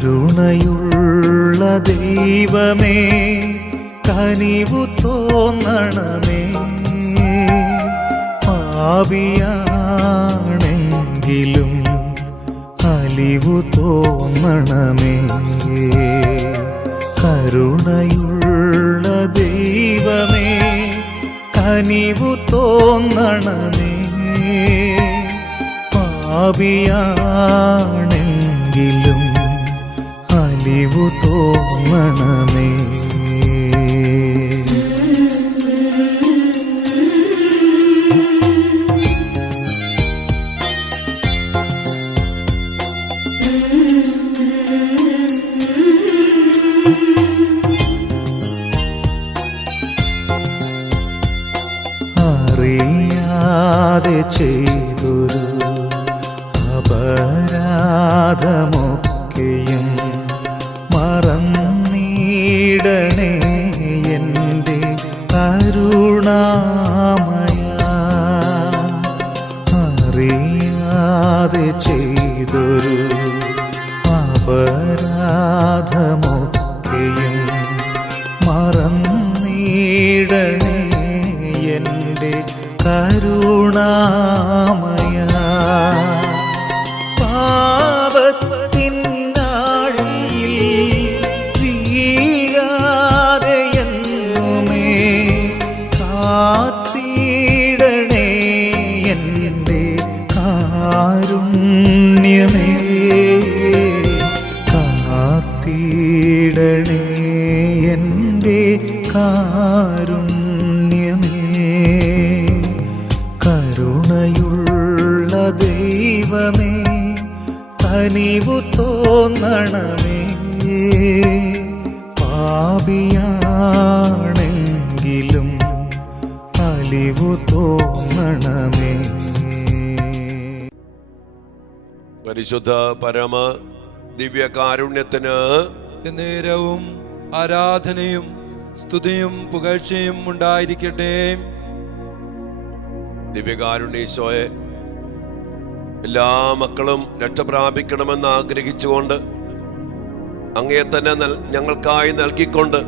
കരുണയുള്ള ദൈവമേ കനിവു തോന്നണമേ. പാപിയാണെങ്കിലും അലിവു തോന്നണമേ. കരുണയുള്ള ദൈവമേ കനിവു തോന്നണമേ. പാപിയാണെങ്കിലും അലിവു തോന്നണമേ. അറിയാതെ ചെയ്തൊരു അപരാധമൊക്കെയും മറന്നിടണേ എൻ്റെ കരുണാമയ. അറിയാതെ ചെയ്തൊരു അപരാധമൊക്കെയും മറന്നിടണേ എൻ്റെ കരുണാമയ. പാപത്തിനാഴിയിൽ വീഴാതെ എന്നുമേ കാത്തിടണേ എൻ്റെ കാരുണ്യമേ. കാത്തിടണേ എൻ്റെ കാരുണ്യമേ. കരുണയുള്ള ദൈവമേ കനിവു തോന്നണമേ. പാപിയാണെങ്കിലും അലിവു തോന്നണമേ. പരിശുദ്ധ പരമ ദിവ്യകാരുണ്യത്തിന് നേരവും ആരാധനയും സ്തുതിയും പുകഴ്ചയും ഉണ്ടായിരിക്കട്ടെ. ദിവ്യകാരുണ്യേശോയെ, എല്ലാ മക്കളും രക്ഷ പ്രാപിക്കണമെന്ന് ആഗ്രഹിച്ചുകൊണ്ട് അങ്ങയെ തന്നെ ഞങ്ങൾക്കായി നൽകിക്കൊണ്ട്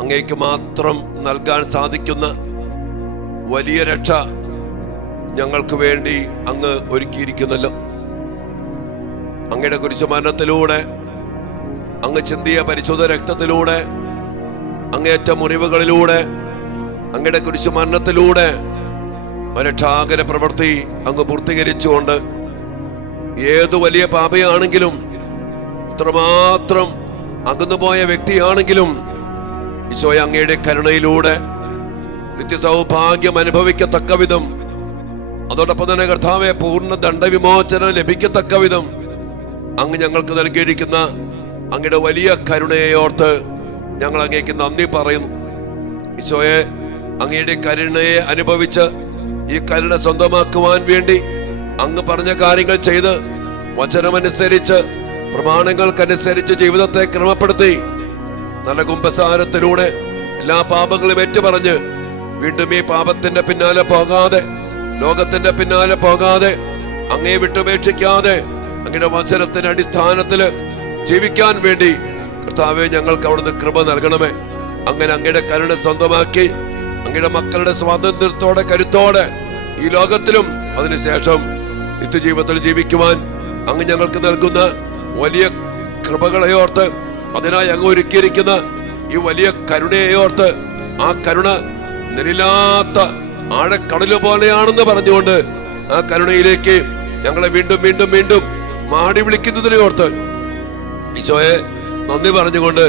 അങ്ങേക്ക് മാത്രം നൽകാൻ സാധിക്കുന്ന വലിയ രക്ഷ ഞങ്ങൾക്ക് വേണ്ടി അങ്ങ് ഒരുക്കിയിരിക്കുന്നല്ലോ. അങ്ങയുടെ കുരിശുമരണത്തിലൂടെ, അങ്ങ് ചിന്തിയ പരിശുദ്ധ രക്തത്തിലൂടെ, അങ്ങേറ്റ മുറിവുകളിലൂടെ, അങ്ങയുടെ കുരിശുമരണത്തിലൂടെ രക്ഷാകര പ്രവൃത്തി അങ്ങ് പൂർത്തീകരിച്ചുകൊണ്ട് ഏതു വലിയ പാപിയാണെങ്കിലും, ഇത്രമാത്രം അകന്നുപോയ വ്യക്തിയാണെങ്കിലും ഈശോയെ അങ്ങയുടെ കരുണയിലൂടെ നിത്യസൗഭാഗ്യം അനുഭവിക്കത്തക്ക വിധം, അതോടൊപ്പം തന്നെ കർത്താവെ പൂർണ്ണ ദണ്ഡവിമോചനം ലഭിക്കത്തക്ക വിധം അങ്ങ് ഞങ്ങൾക്ക് നൽകിയിരിക്കുന്ന അങ്ങയുടെ വലിയ കരുണയെ ഓർത്ത് ഞങ്ങൾ അങ്ങേക്ക് നന്ദി പറയുന്നു. ഈശോയെ, അങ്ങയുടെ കരുണയെ അനുഭവിച്ച് ഈ കരുണ സ്വന്തമാക്കുവാൻ വേണ്ടി അങ്ങ് പറഞ്ഞ കാര്യങ്ങൾ ചെയ്ത് വചനമനുസരിച്ച് പ്രമാണങ്ങൾക്കനുസരിച്ച് ജീവിതത്തെ ക്രമപ്പെടുത്തി നല്ല കുമ്പസാരത്തിലൂടെ എല്ലാ പാപങ്ങളും ഏറ്റുപറഞ്ഞ് വീണ്ടും ഈ പാപത്തിന്റെ പിന്നാലെ പോകാതെ, ലോകത്തിന്റെ പിന്നാലെ പോകാതെ, അങ്ങേ വിട്ടുപേക്ഷിക്കാതെ അങ്ങയുടെ വചനത്തിന്റെ അടിസ്ഥാനത്തില് ജീവിക്കാൻ വേണ്ടി കർത്താവെ ഞങ്ങൾക്ക് അവിടുന്ന് കൃപ നൽകണമേ. അങ്ങനെ അങ്ങയുടെ കരുണ സ്വന്തമാക്കി അങ്ങയുടെ മക്കളുടെ സ്വാതന്ത്ര്യത്തോടെ കരുത്തോടെ ഈ ലോകത്തിലും അതിനുശേഷം നിത്യജീവിതത്തിൽ ജീവിക്കുവാൻ അങ്ങ് ഞങ്ങൾക്ക് നൽകുന്ന വലിയ കൃപകളെ ഓർത്ത്, അതിനായി അങ്ങ് ഒരുക്കിയിരിക്കുന്ന ഈ വലിയ കരുണയെ ഓർത്ത്, ആ കരുണ നിരില്ലാത്ത ആഴക്കടല് പോലെയാണെന്ന് പറഞ്ഞുകൊണ്ട് ആ കരുണയിലേക്ക് ഞങ്ങളെ വീണ്ടും വീണ്ടും വീണ്ടും മാടി വിളിക്കുന്നതിനെ ഓർത്ത് ഈശോയെ നന്ദി പറഞ്ഞുകൊണ്ട്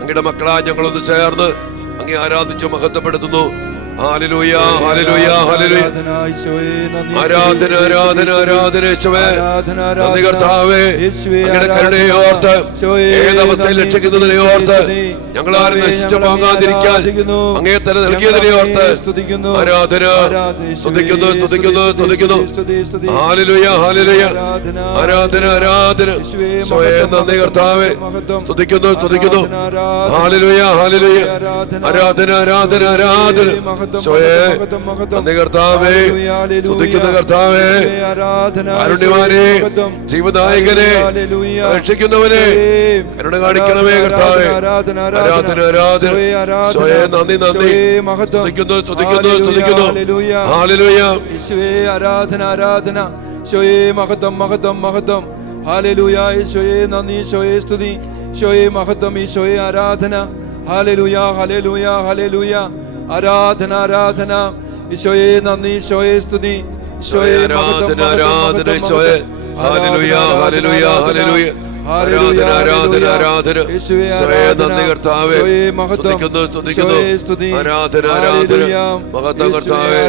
അങ്ങയുടെ മക്കളാ ഞങ്ങളൊന്ന് ചേർന്ന് അങ്ങേ ആരാധിച്ചു മഹത്വപ്പെടുത്തുന്നു. ഹല്ലേലൂയ, ഹല്ലേലൂയ, ഹല്ലേലൂയ. ആരാധന, ആരാധന, ആരാധന യേശുവേ. നന്ദി കർത്താവേ, അങ്ങയുടെ കരുണയെ ഓർത്ത്, ഏതവസ്ഥയിൽ രക്ഷിക്കുന്നതിനെ ഓർത്ത്, ഞങ്ങൾ ആരും നശിച്ചു പോകാതിരിക്കാൻ അങ്ങേ തന്നെ നൽകിയതിനെ ഓർത്ത് ആരാധന, സ്തുതിക്കുന്നു, സ്തുതിക്കുന്നു, സ്തുതിക്കുന്നു. ഹല്ലേലൂയ, ഹല്ലേലൂയ. ആരാധന, ആരാധന യേശുവേ. നന്ദി കർത്താവേ, സ്തുതിക്കുന്നു, സ്തുതിക്കുന്നു. ഹല്ലേലൂയ, ഹല്ലേലൂയ. ആരാധന, ആരാധന, ആരാധന. ഈശോയെ നന്ദി കർത്താവേ, സ്തുതിക്കുന്ന കർത്താവേ, കാരുണ്യവാനേ, ജീവദായകനെ, രക്ഷിക്കുന്നവനെ, കരുണ കാണിക്കണമേ കർത്താവേ. ആരാധന ആരാധന. ഈശോയെ നന്ദി നന്ദി. സ്തുതിക്കുന്നു സ്തുതിക്കുന്നു സ്തുതിക്കുന്നു. ഹല്ലേലൂയ. ഈശോയെ ആരാധന ആരാധന. ഈശോയെ മഹത്വം മഹത്വം മഹത്വം. ഹല്ലേലൂയ. ഈശോയെ നന്ദി, ഈശോയെ സ്തുതി, ഈശോയെ മഹത്വം, ഈശോയെ ആരാധന. ഹല്ലേലൂയ ഹല്ലേലൂയ ഹല്ലേലൂയ. ആരാധന ആരാധന. ഈശോയെ നന്ദി, ഈശോയെ സ്തുതി, ഈശോയെ ആരാധന ആരാധന. ഈശോയെ ഹല്ലേലൂയ ഹല്ലേലൂയ ഹല്ലേലൂയ. ആരാധന ആരാധന ആരാധന. ഈശോയെ നന്ദി കർത്താവേ, സ്തുതിക്കുന്നു സ്തുതിക്കുന്നു. ആരാധന ആരാധന. മഹത്വം കർത്താവേ.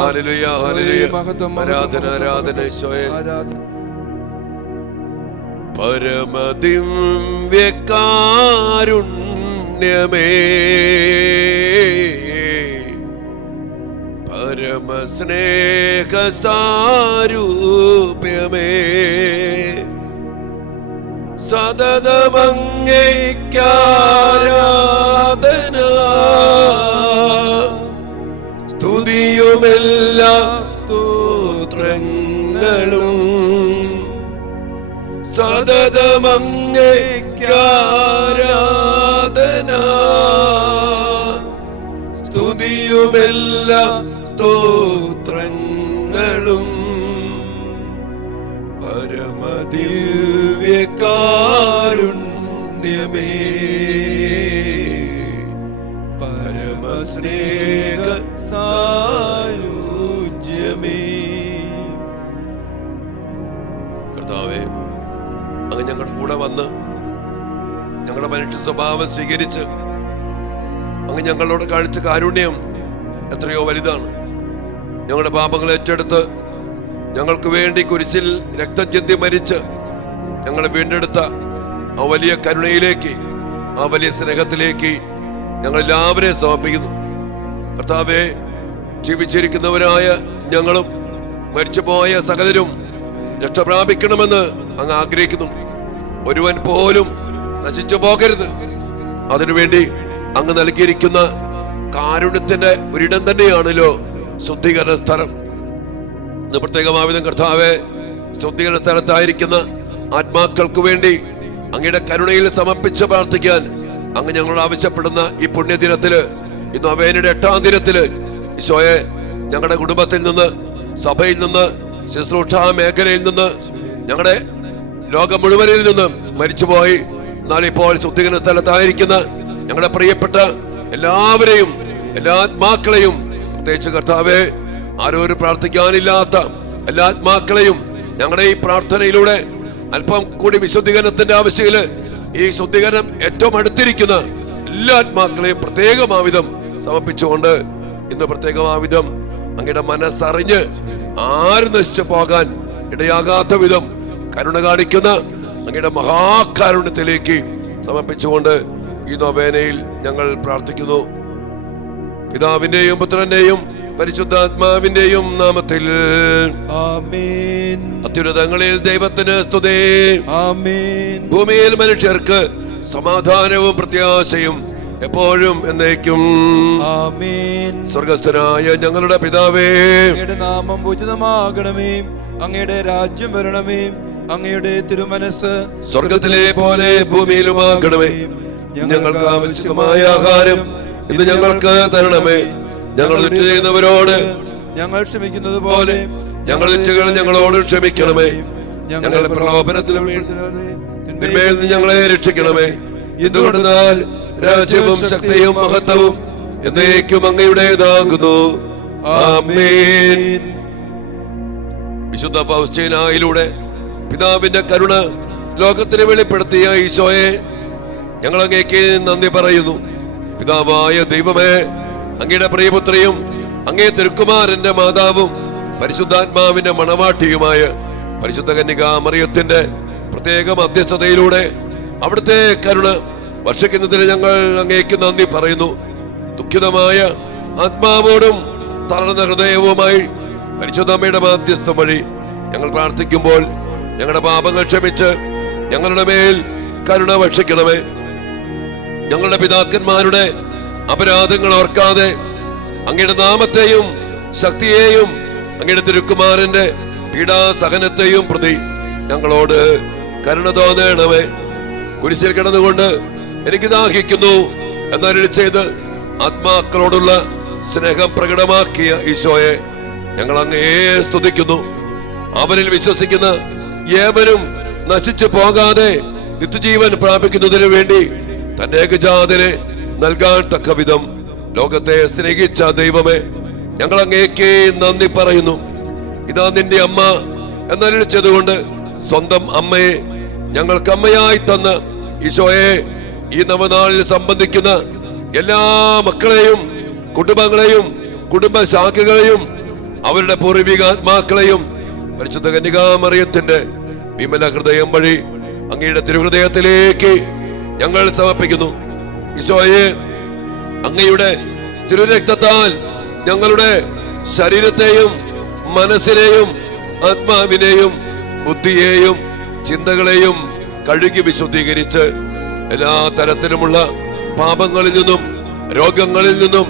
ഹല്ലേലൂയ ഹല്ലേലൂയ. ആരാധന ആരാധന. ഈശോയെ പരമദിവ്യകാരുണ്യമേ, പരമസ്നേഹസാരൂപ്യമേ, സതതമങ്ങേയ്ക്കാരാധന, സ്തുതിയുമെല്ലാ സ്തോത്രങ്ങളും സതതമങ്ങേയ്ക്കാരാധന, സ്തുതിയുമെല്ലാ സ്തോത്രങ്ങളും പരമദിവ്യകാരുണ്യമേ, പരമസ്നേഹ സായുജ്യമേ. കർത്താവേ, അങ്ങ് ഞങ്ങളുടെ കൂടെ വന്ന് ഞങ്ങളുടെ മനുഷ്യ സ്വഭാവം സ്വീകരിച്ച് അങ്ങ് ഞങ്ങളോട് കാണിച്ച കാരുണ്യം എത്രയോ വലുതാണ്. ഞങ്ങളുടെ പാപങ്ങൾ ഏറ്റെടുത്ത് ഞങ്ങൾക്ക് വേണ്ടി കുരിശിൽ രക്തം ചിന്തി മരിച്ച് ഞങ്ങളെ വീണ്ടെടുത്ത ആ വലിയ കരുണയിലേക്ക്, ആ വലിയ സ്നേഹത്തിലേക്ക് ഞങ്ങളെല്ലാവരെയും സമർപ്പിക്കുന്നു. കർത്താവേ, ജീവിച്ചിരിക്കുന്നവരായ ഞങ്ങളും മരിച്ചുപോയ സകലരും രക്ഷ പ്രാപിക്കണമെന്ന് അങ്ങ് ആഗ്രഹിക്കുന്നു. ഒരുവൻ പോലും നശിച്ചു പോകരുത്. അതിനുവേണ്ടി അങ്ങ് നൽകിയിരിക്കുന്ന കാരുണ്യത്തിന്റെ ഒരിടം തന്നെയാണല്ലോ ശുദ്ധീകരണ സ്ഥലം. ഇന്ന് പ്രത്യേകമാവിധം കർത്താവെ, ശുദ്ധീകരണ സ്ഥലത്തായിരിക്കുന്ന ആത്മാക്കൾക്ക് വേണ്ടി അങ്ങയുടെ കരുണയിൽ സമർപ്പിച്ച് പ്രാർത്ഥിക്കാൻ അങ്ങ് ഞങ്ങളോട് ആവശ്യപ്പെടുന്ന ഈ പുണ്യദിനത്തില്, ഇന്ന് നൊവേനയുടെ 8-ാം ദിനത്തില് ഈശോയെ, ഞങ്ങളുടെ കുടുംബത്തിൽ നിന്ന്, സഭയിൽ നിന്ന്, ശുശ്രൂഷാ മേഖലയിൽ നിന്ന്, ഞങ്ങളുടെ ലോകം മുഴുവനിൽ നിന്ന് മരിച്ചുപോയി എന്നാൽ ഇപ്പോൾ ശുദ്ധീകരണ സ്ഥലത്തായിരിക്കുന്ന ഞങ്ങളുടെ പ്രിയപ്പെട്ട എല്ലാവരെയും, എല്ലാ ആത്മാക്കളെയും, പ്രത്യേകിച്ച് കർത്താവെ, ആരോരും പ്രാർത്ഥിക്കാനില്ലാത്ത എല്ലാ ആത്മാക്കളെയും ഞങ്ങളുടെ ഈ പ്രാർത്ഥനയിലൂടെ അല്പം കൂടി വിശുദ്ധീകരണത്തിന്റെ ആവശ്യത്തില് ഈ ശുദ്ധീകരണം ഏറ്റവും അടുത്തിരിക്കുന്ന എല്ലാ ആത്മാക്കളെയും പ്രത്യേകമാവിധം സമർപ്പിച്ചുകൊണ്ട് ഇന്ന് പ്രത്യേകമാവിധം അങ്ങയുടെ മനസ്സറിഞ്ഞ് ആരും നശിച്ചു പോകാൻ ഇടയാകാത്ത വിധം കരുണ കാണിക്കുന്ന അങ്ങയുടെ മഹാകാരുണ്യത്തിലേക്ക് സമർപ്പിച്ചുകൊണ്ട് ഈ നൊവേനയിൽ ഞങ്ങൾ പ്രാർത്ഥിക്കുന്നു. പിതാവിന്റെയും പുത്രന്റെയും പരിശുദ്ധാത്മാവിന്റെയും നാമത്തിൽ ആമേൻ. അത്യുന്നതങ്ങളിൽ ദൈവത്തിന് സ്തുതി. ആമേൻ. ഭൂമിയിൽ മനുഷ്യർക്ക് സമാധാനവും പ്രത്യാശയും എപ്പോഴും എന്നേക്കും. ആമേൻ. സ്വർഗസ്ഥനായ ഞങ്ങളുടെ പിതാവേ, അങ്ങയുടെ നാമം പൂജിതമാകണമേ, അങ്ങയുടെ രാജ്യം വരണമേ, അങ്ങയുടെ തിരുമനസ് സ്വർഗത്തിലെ പോലെ ഭൂമിയിലുമാകണമേ. ഞങ്ങൾക്ക് ആവശ്യമായ ആഹാരം ഇന്ന് ഞങ്ങൾക്ക് തരണമേ. ഞങ്ങൾ തെറ്റ് ചെയ്യുന്നവരോട് ഞങ്ങൾ ക്ഷമിക്കുന്നത് പോലെ ഞങ്ങളുടെ തെറ്റുകൾ ഞങ്ങളോട് ക്ഷമിക്കണമേ. ഞങ്ങളുടെ പ്രലോഭനത്തിലും തിന്മയിൽ നിന്ന് ഞങ്ങളെ രക്ഷിക്കണമേ. എന്തുകൊണ്ടെന്നാൽ രാജ്യവും ശക്തിയും മഹത്വവും എന്നേക്കും അങ്ങയുടേതാകുന്നു. ആമേൻ. വിശുദ്ധ ഫൗസ്റ്റീനായിലൂടെ പിതാവിന്റെ കരുണ ലോകത്തിന് വെളിപ്പെടുത്തിയ ഈശോയെ, ഞങ്ങൾ അങ്ങേക്ക് നന്ദി പറയുന്നു. പിതാവായ ദൈവമേ, അങ്ങയുടെ പ്രിയപുത്രിയും അങ്ങേ തിരുക്കുമാരന്റെ മാതാവും പരിശുദ്ധാത്മാവിന്റെ മണവാട്ടിയുമായ പരിശുദ്ധ കന്യകാ മറിയത്തിന്റെ പ്രത്യേക മധ്യസ്ഥതയിലൂടെ അവിടുത്തെ കരുണ വർഷിക്കുന്നതിന് ഞങ്ങൾ അങ്ങേക്ക് നന്ദി പറയുന്നു. ദുഃഖിതമായ ആത്മാവോടും തളർന്ന ഹൃദയവുമായി പരിശുദ്ധ അമ്മയുടെ മാധ്യസ്ഥം വഴി ഞങ്ങൾ പ്രാർത്ഥിക്കുമ്പോൾ ഞങ്ങളുടെ പാപങ്ങൾ ക്ഷമിച്ച് ഞങ്ങളുടെ മേൽ കരുണ വർഷിക്കണമേ. ഞങ്ങളുടെ പിതാക്കന്മാരുടെ അപരാധങ്ങൾ ഓർക്കാതെ അങ്ങയുടെ നാമത്തെയും ശക്തിയെയും അങ്ങയുടെ തിരുക്കുമാരന്റെ പീഡാസഹനത്തെയും പ്രതി ഞങ്ങളോട് കരുണ തോന്നണമേ. കുരിശിൽ കിടന്നുകൊണ്ട് എനിക്ക് ദാഹിക്കുന്നു എന്നരുളി ചെയ്ത് ആത്മാക്കളോടുള്ള സ്നേഹം പ്രകടമാക്കിയ ഈശോയെ ഞങ്ങൾ അങ്ങയെ സ്തുതിക്കുന്നു. അവനിൽ വിശ്വസിക്കുന്ന ഏവരും നശിച്ചു പോകാതെ നിത്യജീവൻ പ്രാപിക്കുന്നതിനു വേണ്ടി തന്റെ ഏകജാതനെ നൽകാൻ തക്ക വിധം ലോകത്തെ സ്നേഹിച്ച ദൈവമേ, ഞങ്ങൾ അങ്ങേക്ക് നന്ദി പറയുന്നു. ഇതാ നിന്റെ അമ്മ എന്നറിയിച്ചതുകൊണ്ട് സ്വന്തം അമ്മയെ ഞങ്ങൾക്ക് അമ്മയായി തന്ന ഈശോയെ, ഈ നവനാളിൽ സംബന്ധിക്കുന്ന എല്ലാ മക്കളെയും കുടുംബങ്ങളെയും കുടുംബശാഖകളെയും അവരുടെ പൂർവികാത്മാക്കളെയും പരിശുദ്ധ കന്യകാമറിയത്തിന്റെ വിമല ഹൃദയം വഴി അങ്ങയുടെ തിരുഹൃദയത്തിലേക്ക് ഞങ്ങൾ സമർപ്പിക്കുന്നു. ഈശോയെ, അങ്ങയുടെ തിരുരക്തത്താൽ ഞങ്ങളുടെ ശരീരത്തെയും മനസ്സിനെയും ആത്മാവിനെയും ബുദ്ധിയെയും ചിന്തകളെയും കഴുകി വിശുദ്ധീകരിച്ച് എല്ലാ തരത്തിലുമുള്ള പാപങ്ങളിൽ നിന്നും രോഗങ്ങളിൽ നിന്നും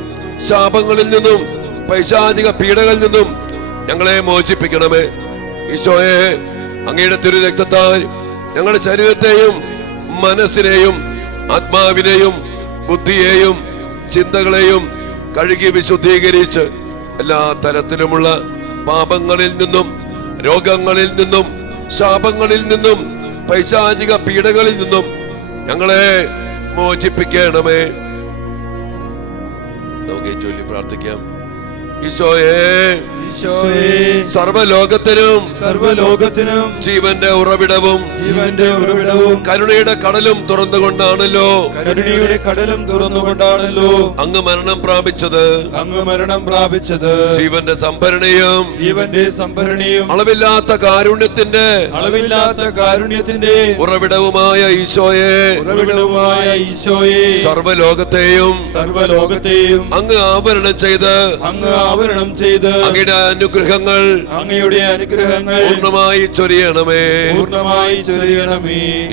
ശാപങ്ങളിൽ നിന്നും പൈശാചിക പീഡകളിൽ നിന്നും ഞങ്ങളെ മോചിപ്പിക്കണമേ. ഈശോയെ, അങ്ങയുടെ തിരുരക്തത്താൽ ഞങ്ങളുടെ ശരീരത്തെയും മനസ്സിനെയും ആത്മാവിനെയും ബുദ്ധിയെയും ചിന്തകളെയും കഴുകി വിശുദ്ധീകരിച്ച് എല്ലാ തരത്തിലുമുള്ള പാപങ്ങളിൽ നിന്നും രോഗങ്ങളിൽ നിന്നും ശാപങ്ങളിൽ നിന്നും പൈശാചിക പീഡകളിൽ നിന്നും ഞങ്ങളെ മോചിപ്പിക്കണമേ. നമുക്ക് ചൊല്ലി പ്രാർത്ഥിക്കാം. ഈശോയെ, സർവലോകത്തിനും ജീവന്റെ ഉറവിടവും കരുണയുടെ കടലും തുറന്നുകൊണ്ടാണല്ലോ അങ്ങ് മരണം പ്രാപിച്ചത്. ജീവന്റെ സംഭരണിയും അളവില്ലാത്ത കാരുണ്യത്തിന്റെ ഉറവിടവുമായ ഈശോയെ, സർവലോകത്തെയും അങ്ങ് ആവരണം ചെയ്ത് അങ്ങയുടെ അനുഗ്രഹങ്ങൾ പൂർണ്ണമായി ചൊരിയണമേ.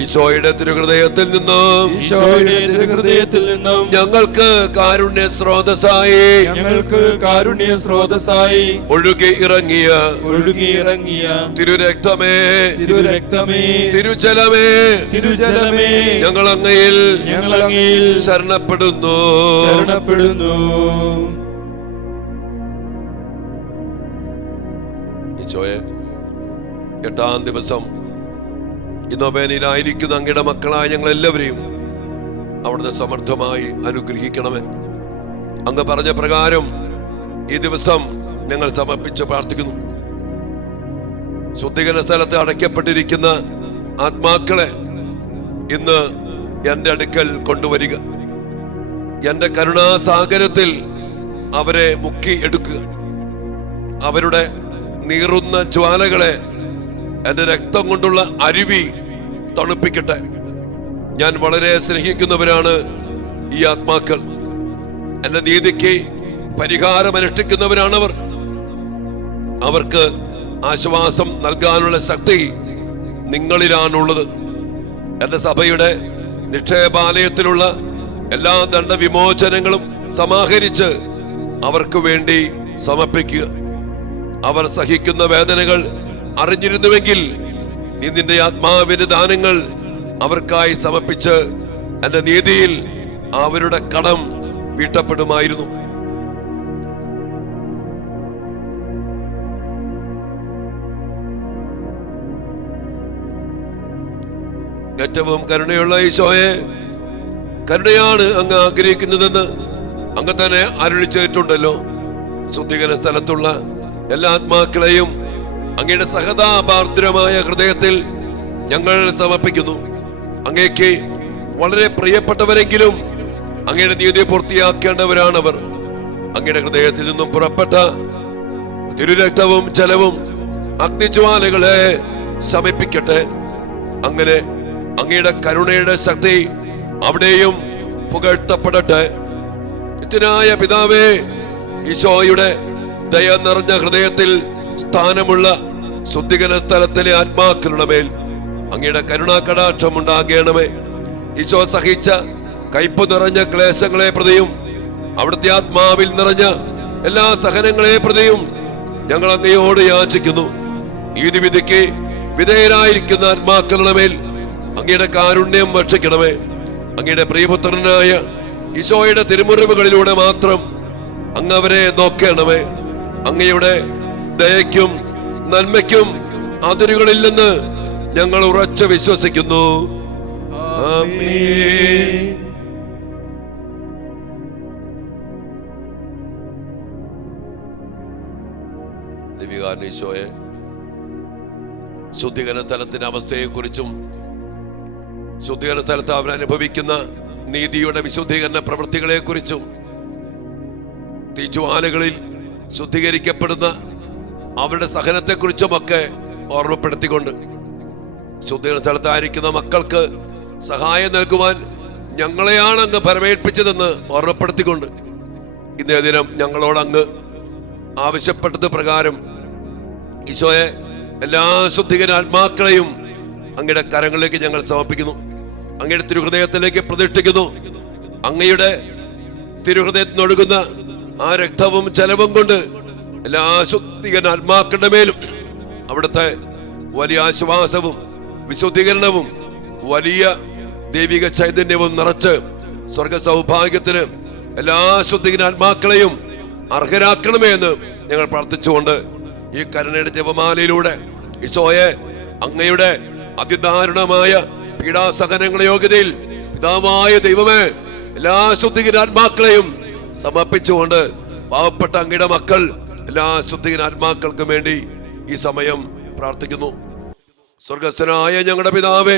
ഈശോയുടെ തിരുഹൃദയത്തിൽ നിന്നും ഞങ്ങൾക്ക് കാരുണ്യ സ്രോതസ്സായി ഒഴുകി ഇറങ്ങിയ തിരുരക്തമേ, തിരുജലമേ, ഞങ്ങൾ അങ്ങയിൽ ശരണപ്പെടുന്നു. ഈശോയെ, 8-ാം ദിവസം ഈ നൊവേനയിലായിരിക്കുന്ന അങ്ങയുടെ മക്കളായ ഞങ്ങൾ എല്ലാവരെയും അവിടുന്ന് സമൃദ്ധമായി അനുഗ്രഹിക്കണമേ. അങ്ങ് പറഞ്ഞ പ്രകാരം ഈ ദിവസം ഞങ്ങൾ സമർപ്പിച്ച് പ്രാർത്ഥിക്കുന്നു. ശുദ്ധീകരണ സ്ഥലത്ത് അടയ്ക്കപ്പെട്ടിരിക്കുന്ന ആത്മാക്കളെ ഇന്ന് എന്റെ അടുക്കൽ കൊണ്ടുവരിക. എന്റെ കരുണാസാഗരത്തിൽ അവരെ മുക്കി എടുക്കുക. അവരുടെ നീറുന്ന ജ്വാലകളെ എന്റെ രക്തം കൊണ്ടുള്ള അരുവി തണുപ്പിക്കട്ടെ. ഞാൻ വളരെ സ്നേഹിക്കുന്നവരാണ് ഈ ആത്മാക്കൾ. എന്റെ നീതിക്ക് പരിഹാരം അനുഷ്ഠിക്കുന്നവരാണവർ. അവർക്ക് ആശ്വാസം നൽകാനുള്ള ശക്തി നിങ്ങളിലാണുള്ളത്. എന്റെ സഭയുടെ നിക്ഷേപാലയത്തിലുള്ള എല്ലാ ദണ്ഡവിമോചനങ്ങളും സമാഹരിച്ച് അവർക്ക് വേണ്ടി സമർപ്പിക്കുക. അവർ സഹിക്കുന്ന വേദനകൾ അറിഞ്ഞിരുന്നുവെങ്കിൽ നീ നിന്റെ ആത്മാവിന്റെ ദാനങ്ങൾ അവർക്കായി സമർപ്പിച്ച് എന്റെ നീതിയിൽ അവരുടെ കടം വീട്ടപ്പെടുമായിരുന്നു. ഏറ്റവും കരുണയുള്ള ഈശോയെ, കരുണയാണ് അങ്ങ് ആഗ്രഹിക്കുന്നതെന്ന് അങ്ങ് തന്നെ അരുളി ചെയ്തിട്ടുണ്ടല്ലോ. ശുദ്ധീകരണ സ്ഥലത്തുള്ള എല്ലാ ആത്മാക്കളെയും അങ്ങയുടെ സഹതാപാർദ്രമായ ഹൃദയത്തിൽ ഞങ്ങൾ സമർപ്പിക്കുന്നു. അങ്ങേക്ക് വളരെ പ്രിയപ്പെട്ടവരെങ്കിലും അങ്ങയുടെ നീതി പൂർത്തിയാക്കേണ്ടവരാണവർ. അങ്ങയുടെ ഹൃദയത്തിൽ നിന്നും പുറപ്പെട്ട തിരുരക്തവും ജലവും അഗ്നിജ്വാലകളെ ശമിപ്പിക്കട്ടെ. അങ്ങനെ അങ്ങയുടെ കരുണയുടെ ശക്തി അവിടെയും പുകഴ്ത്തപ്പെടട്ടെ. നിത്യനായ പിതാവേ, ഈശോയുടെ ദയ നിറഞ്ഞ ഹൃദയത്തിൽ സ്ഥാനമുള്ള ശുദ്ധീകരണ സ്ഥലത്തിലെ ആത്മാക്കളുടെ മേൽ അങ്ങയുടെ കരുണാകടാക്ഷം ഉണ്ടാകണമേ. ഈശോ സഹിച്ച കയ്പ് നിറഞ്ഞ ക്ലേശങ്ങളെ പ്രതിയും അവിടുത്തെ ആത്മാവിൽ നിറഞ്ഞ എല്ലാ സഹനങ്ങളെ പ്രതിയും ഞങ്ങൾ അങ്ങയോട് യാചിക്കുന്നു. ഈ വിധിക്ക് വിധേയരായിരിക്കുന്ന ആത്മാക്കളുടെ മേൽ അങ്ങയുടെ കാരുണ്യം വർഷിക്കണമേ. അങ്ങയുടെ പ്രിയപുത്രനായ ഈശോയുടെ തിരുമുറിവുകളിലൂടെ മാത്രം അങ്ങ് അവരെ നോക്കണമേ. അങ്ങയുടെ ദയയ്ക്കും നന്മയ്ക്കും അതിരുകളില്ലെന്ന് ഞങ്ങൾ ഉറച്ചു വിശ്വസിക്കുന്നു. ആമേൻ. ഈശോയെ, ശുദ്ധീകരണ സ്ഥലത്തിന്റെ അവസ്ഥയെക്കുറിച്ചും ശുദ്ധീകരണ സ്ഥലത്ത് അവർ അനുഭവിക്കുന്ന നീതിയുടെ വിശുദ്ധീകരണ പ്രവൃത്തികളെ കുറിച്ചും തീജ്വാലകളിൽ ശുദ്ധീകരിക്കപ്പെടുന്ന അവരുടെ സഹനത്തെക്കുറിച്ചുമൊക്കെ ഓർമ്മപ്പെടുത്തിക്കൊണ്ട് ശുദ്ധീകരണ സ്ഥലത്തായിരിക്കുന്ന മക്കൾക്ക് സഹായം നൽകുവാൻ ഞങ്ങളെയാണ് അങ്ങ് പരമേൽപ്പിച്ചതെന്ന് ഓർമ്മപ്പെടുത്തിക്കൊണ്ട് ഇന്നേ ദിനം ഞങ്ങളോട് അങ്ങ് ആവശ്യപ്പെട്ടത് പ്രകാരം ഈശോയെ, എല്ലാ ശുദ്ധീകരണാത്മാക്കളെയും അങ്ങയുടെ കരങ്ങളിലേക്ക് ഞങ്ങൾ സമർപ്പിക്കുന്നു. അങ്ങയുടെ തിരുഹൃദയത്തിലേക്ക് പ്രതിഷ്ഠിക്കുന്നു. അങ്ങയുടെ തിരുഹൃദയത്തിനൊഴുകുന്ന ആ രക്തവും ജലവും കൊണ്ട് എല്ലാ ശുദ്ധീകരണാത്മാക്കളുടെ മേലും അവിടുത്തെ വലിയ ആശ്വാസവും വിശുദ്ധീകരണവും വലിയ ദൈവിക ചൈതന്യവും നിറച്ച് സ്വർഗ സൗഭാഗ്യത്തിന് എല്ലാ ശുദ്ധീകരണാത്മാക്കളെയും അർഹരാക്കണമേ എന്ന് ഞങ്ങൾ പ്രാർത്ഥിച്ചുകൊണ്ട് ഈ കരുണയുടെ ജപമാലയിലൂടെ ഈശോയെ, അങ്ങയുടെ അതിദാരുണമായ പീഡാസഹനങ്ങളുടെ യോഗ്യതയിൽ പിതാവായ ദൈവമേ, എല്ലാ ശുദ്ധീകരണാത്മാക്കളെയും സമർപ്പിച്ചുകൊണ്ട് പാവപ്പെട്ട അങ്ങയുടെ മക്കൾ എല്ലാ ശുദ്ധീകരണാത്മാക്കൾക്കും വേണ്ടി ഈ സമയം പ്രാർത്ഥിക്കുന്നു. സ്വർഗസ്ഥനായ ഞങ്ങളുടെ പിതാവേ,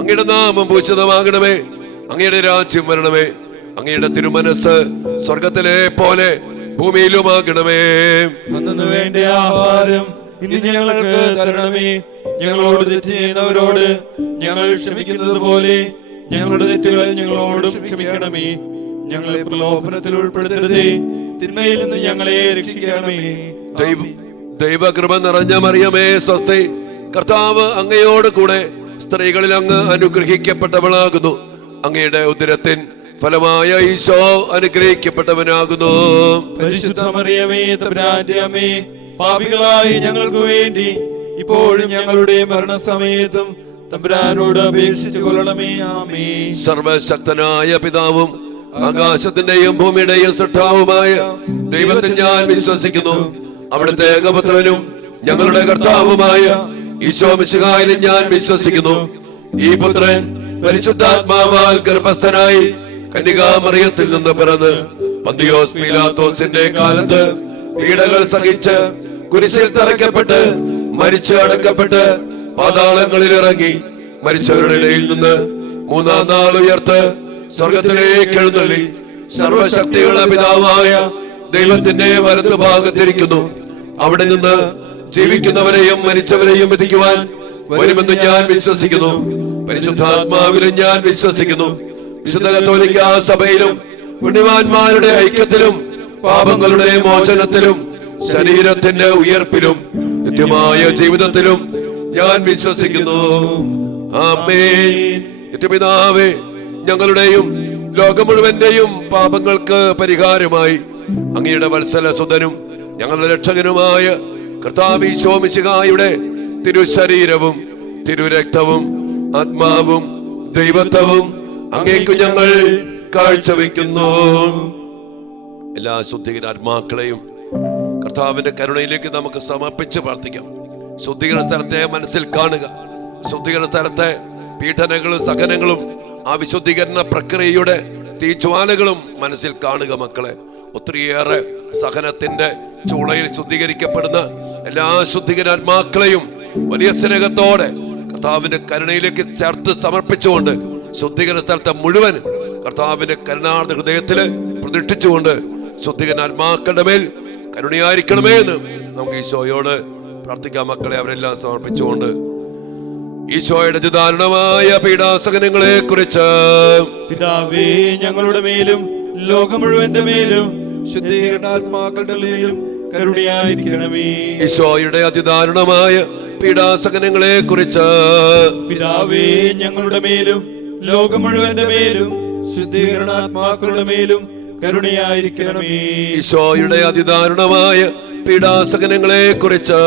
അങ്ങയുടെ നാമം പൂജിതമാകണമേ. അങ്ങയുടെ രാജ്യം വരണമേ. അങ്ങയുടെ തിരുമനസ് സ്വർഗത്തിലെ പോലെ ഭൂമിയിലുമാകണമേ. അന്നു വേണ്ട ആഹാരം ഇന്ന് ഞങ്ങൾക്ക് തരണമേ. ഞങ്ങളോട് തെറ്റ് ചെയ്യുന്നവരോട് ഞങ്ങൾ ക്ഷമിക്കുന്നത് പോലെ ഞങ്ങളുടെ തെറ്റുകൾ ഞങ്ങളോടും ക്ഷമിക്കണമേ. ഞങ്ങളെ പ്രലോഭനത്തിൽ ഉൾപ്പെടുത്തരുതേ, തിന്മയിൽ നിന്ന് ഞങ്ങളെ രക്ഷിക്കണമേ. ദൈവകൃപ നിറഞ്ഞ മറിയമേ സ്വസ്തി, കർത്താവ് അങ്ങയോട് കൂടെ സ്ത്രീകളിൽ അങ്ങ് അനുഗ്രഹിക്കപ്പെട്ടവളാകുന്നു. അങ്ങയുടെ ഉദരത്തിൻ ഫലമായ ഈശോ അനുഗ്രഹിക്കപ്പെട്ടവനാകുന്നു. പരിശുദ്ധ മറിയമേ, തമ്പുരാന്റെ അമ്മേ, പാപികളായി ഞങ്ങൾക്ക് വേണ്ടി ഇപ്പോഴും ഞങ്ങളുടെ മരണസമയത്തും തമ്പുരാനോട് അപേക്ഷിച്ചു കൊള്ളണമേ. ആമേൻ. സർവശക്തനായ പിതാവും ആകാശത്തിന്റെയും ഭൂമിയുടെയും സൃഷ്ടാവുമായ ദൈവത്തിൽ ഞാൻ വിശ്വസിക്കുന്നു. അവിടുത്തെ ഏകപുത്രനും ഞങ്ങളുടെ കർത്താവുമായ ഈശോ മിശിഹായിലും ഞാൻ വിശ്വസിക്കുന്നു. ഈ പുത്രൻ പരിശുദ്ധാത്മാവാൽ ഗർഭസ്ഥനായി കന്യകാമറിയത്തിൽ നിന്ന് പിറന്ന് പന്തിയോസ് പീലാത്തോസിന്റെ കാലത്ത് പീഡകൾ സഹിച്ച് കുരിശിൽ തറയ്ക്കപ്പെട്ട് മരിച്ചു അടക്കപ്പെട്ട് പാതാളങ്ങളിൽ ഇറങ്ങി മരിച്ചവരുടെ ഇടയിൽ നിന്ന് മൂന്നാം നാൾ ഉയർത്ത് സ്വർഗത്തിലേക്ക് എഴുന്നള്ളി സർവശക്തിയുള്ള പിതാവായ ദൈവത്തിന്റെ വലതുഭാഗത്തിരിക്കുന്നു. അവിടെ നിന്ന് ജീവിക്കുന്നവരെയും മരിച്ചവരെയും വിധിക്കുവാൻ വരുമെന്ന് ഞാൻ വിശ്വസിക്കുന്നു. പരിശുദ്ധാത്മാവിലും ഞാൻ വിശ്വസിക്കുന്നു. വിശുദ്ധ കത്തോലിക്കാ സഭയിലും പുണ്യവാന്മാരുടെ ഐക്യത്തിലും പാപങ്ങളുടെ മോചനത്തിലും ശരീരത്തിന്റെ ഉയർപ്പിലും നിത്യമായ ജീവിതത്തിലും ഞാൻ വിശ്വസിക്കുന്നു. ആമേൻ. നിത്യപിതാവേ, ഞങ്ങളുടെയും ലോകം മുഴുവന്റെയും പാപങ്ങൾക്ക് പരിഹാരമായി അങ്ങയുടെ വത്സല സുതനും ഞങ്ങളുടെ രക്ഷകനുമായ കർത്താവ് ഈശോ മിശിഹായുടെ തിരുശരീരവും തിരുരക്തവും ആത്മാവും ദൈവത്വവും അങ്ങേക്കു ഞങ്ങൾ കാഴ്ചവെക്കുന്നു. എല്ലാ ശുദ്ധീകരണാത്മാക്കളെയും കർത്താവിന്റെ കരുണയിലേക്ക് നമുക്ക് സമർപ്പിച്ച് പ്രാർത്ഥിക്കാം. ശുദ്ധീകരണ സ്ഥലത്തെ മനസ്സിൽ കാണുക. ശുദ്ധീകരണ സ്ഥലത്തെ പീഡനങ്ങളും സഹനങ്ങളും ആ വിശുദ്ധീകരണ പ്രക്രിയയുടെ തീജ്വാലകളും മനസ്സിൽ കാണുക. മക്കളെ, ഒത്തിരിയേറെ സഹനത്തിന്റെ ചൂളയിൽ ശുദ്ധീകരിക്കപ്പെടുന്ന എല്ലാ ശുദ്ധീകരണാത്മാക്കളെയും വലിയ സ്നേഹത്തോടെ കർത്താവിന്റെ കരുണയിലേക്ക് ചേർത്ത് സമർപ്പിച്ചുകൊണ്ട് ശുദ്ധീകരണ സ്ഥലത്തെ മുഴുവൻ കർത്താവിന്റെ കരുണാർദ്ര ഹൃദയത്തില് പ്രതിഷ്ഠിച്ചുകൊണ്ട് ശുദ്ധീകരണാത്മാക്കളുടെ മേൽ കരുണയായിരിക്കണമേ എന്ന് നമുക്ക് ഈശോയോട് പ്രാർത്ഥിക്കാം. മക്കളെ, അവരെല്ലാം സമർപ്പിച്ചുകൊണ്ട് ഈശോയുടെ അതിദാരുണമായ പീഡാസഹനങ്ങളെ കുറിച്ച് പിതാവേ, ഞങ്ങളുടെ മേലും ലോകം മുഴുവന്റെ മേലും ശുദ്ധീകരണാത്മാക്കളുടെ മേലും കരുണയായിരിക്കണമേ. ഈശോയുടെ അതിദാരുണമായ പീഡാസഹനങ്ങളെ കുറിച്ച് പിതാവേ, ഞങ്ങളുടെ മേലും ലോകം മുഴുവന്റെ മേലും ശുദ്ധീകരണാത്മാക്കളുടെ മേലും കരുണയായിരിക്കണമേ. ഈശോയുടെ അതിദാരുണമായ പീഡാസഹനങ്ങളെ കുറിച്ച്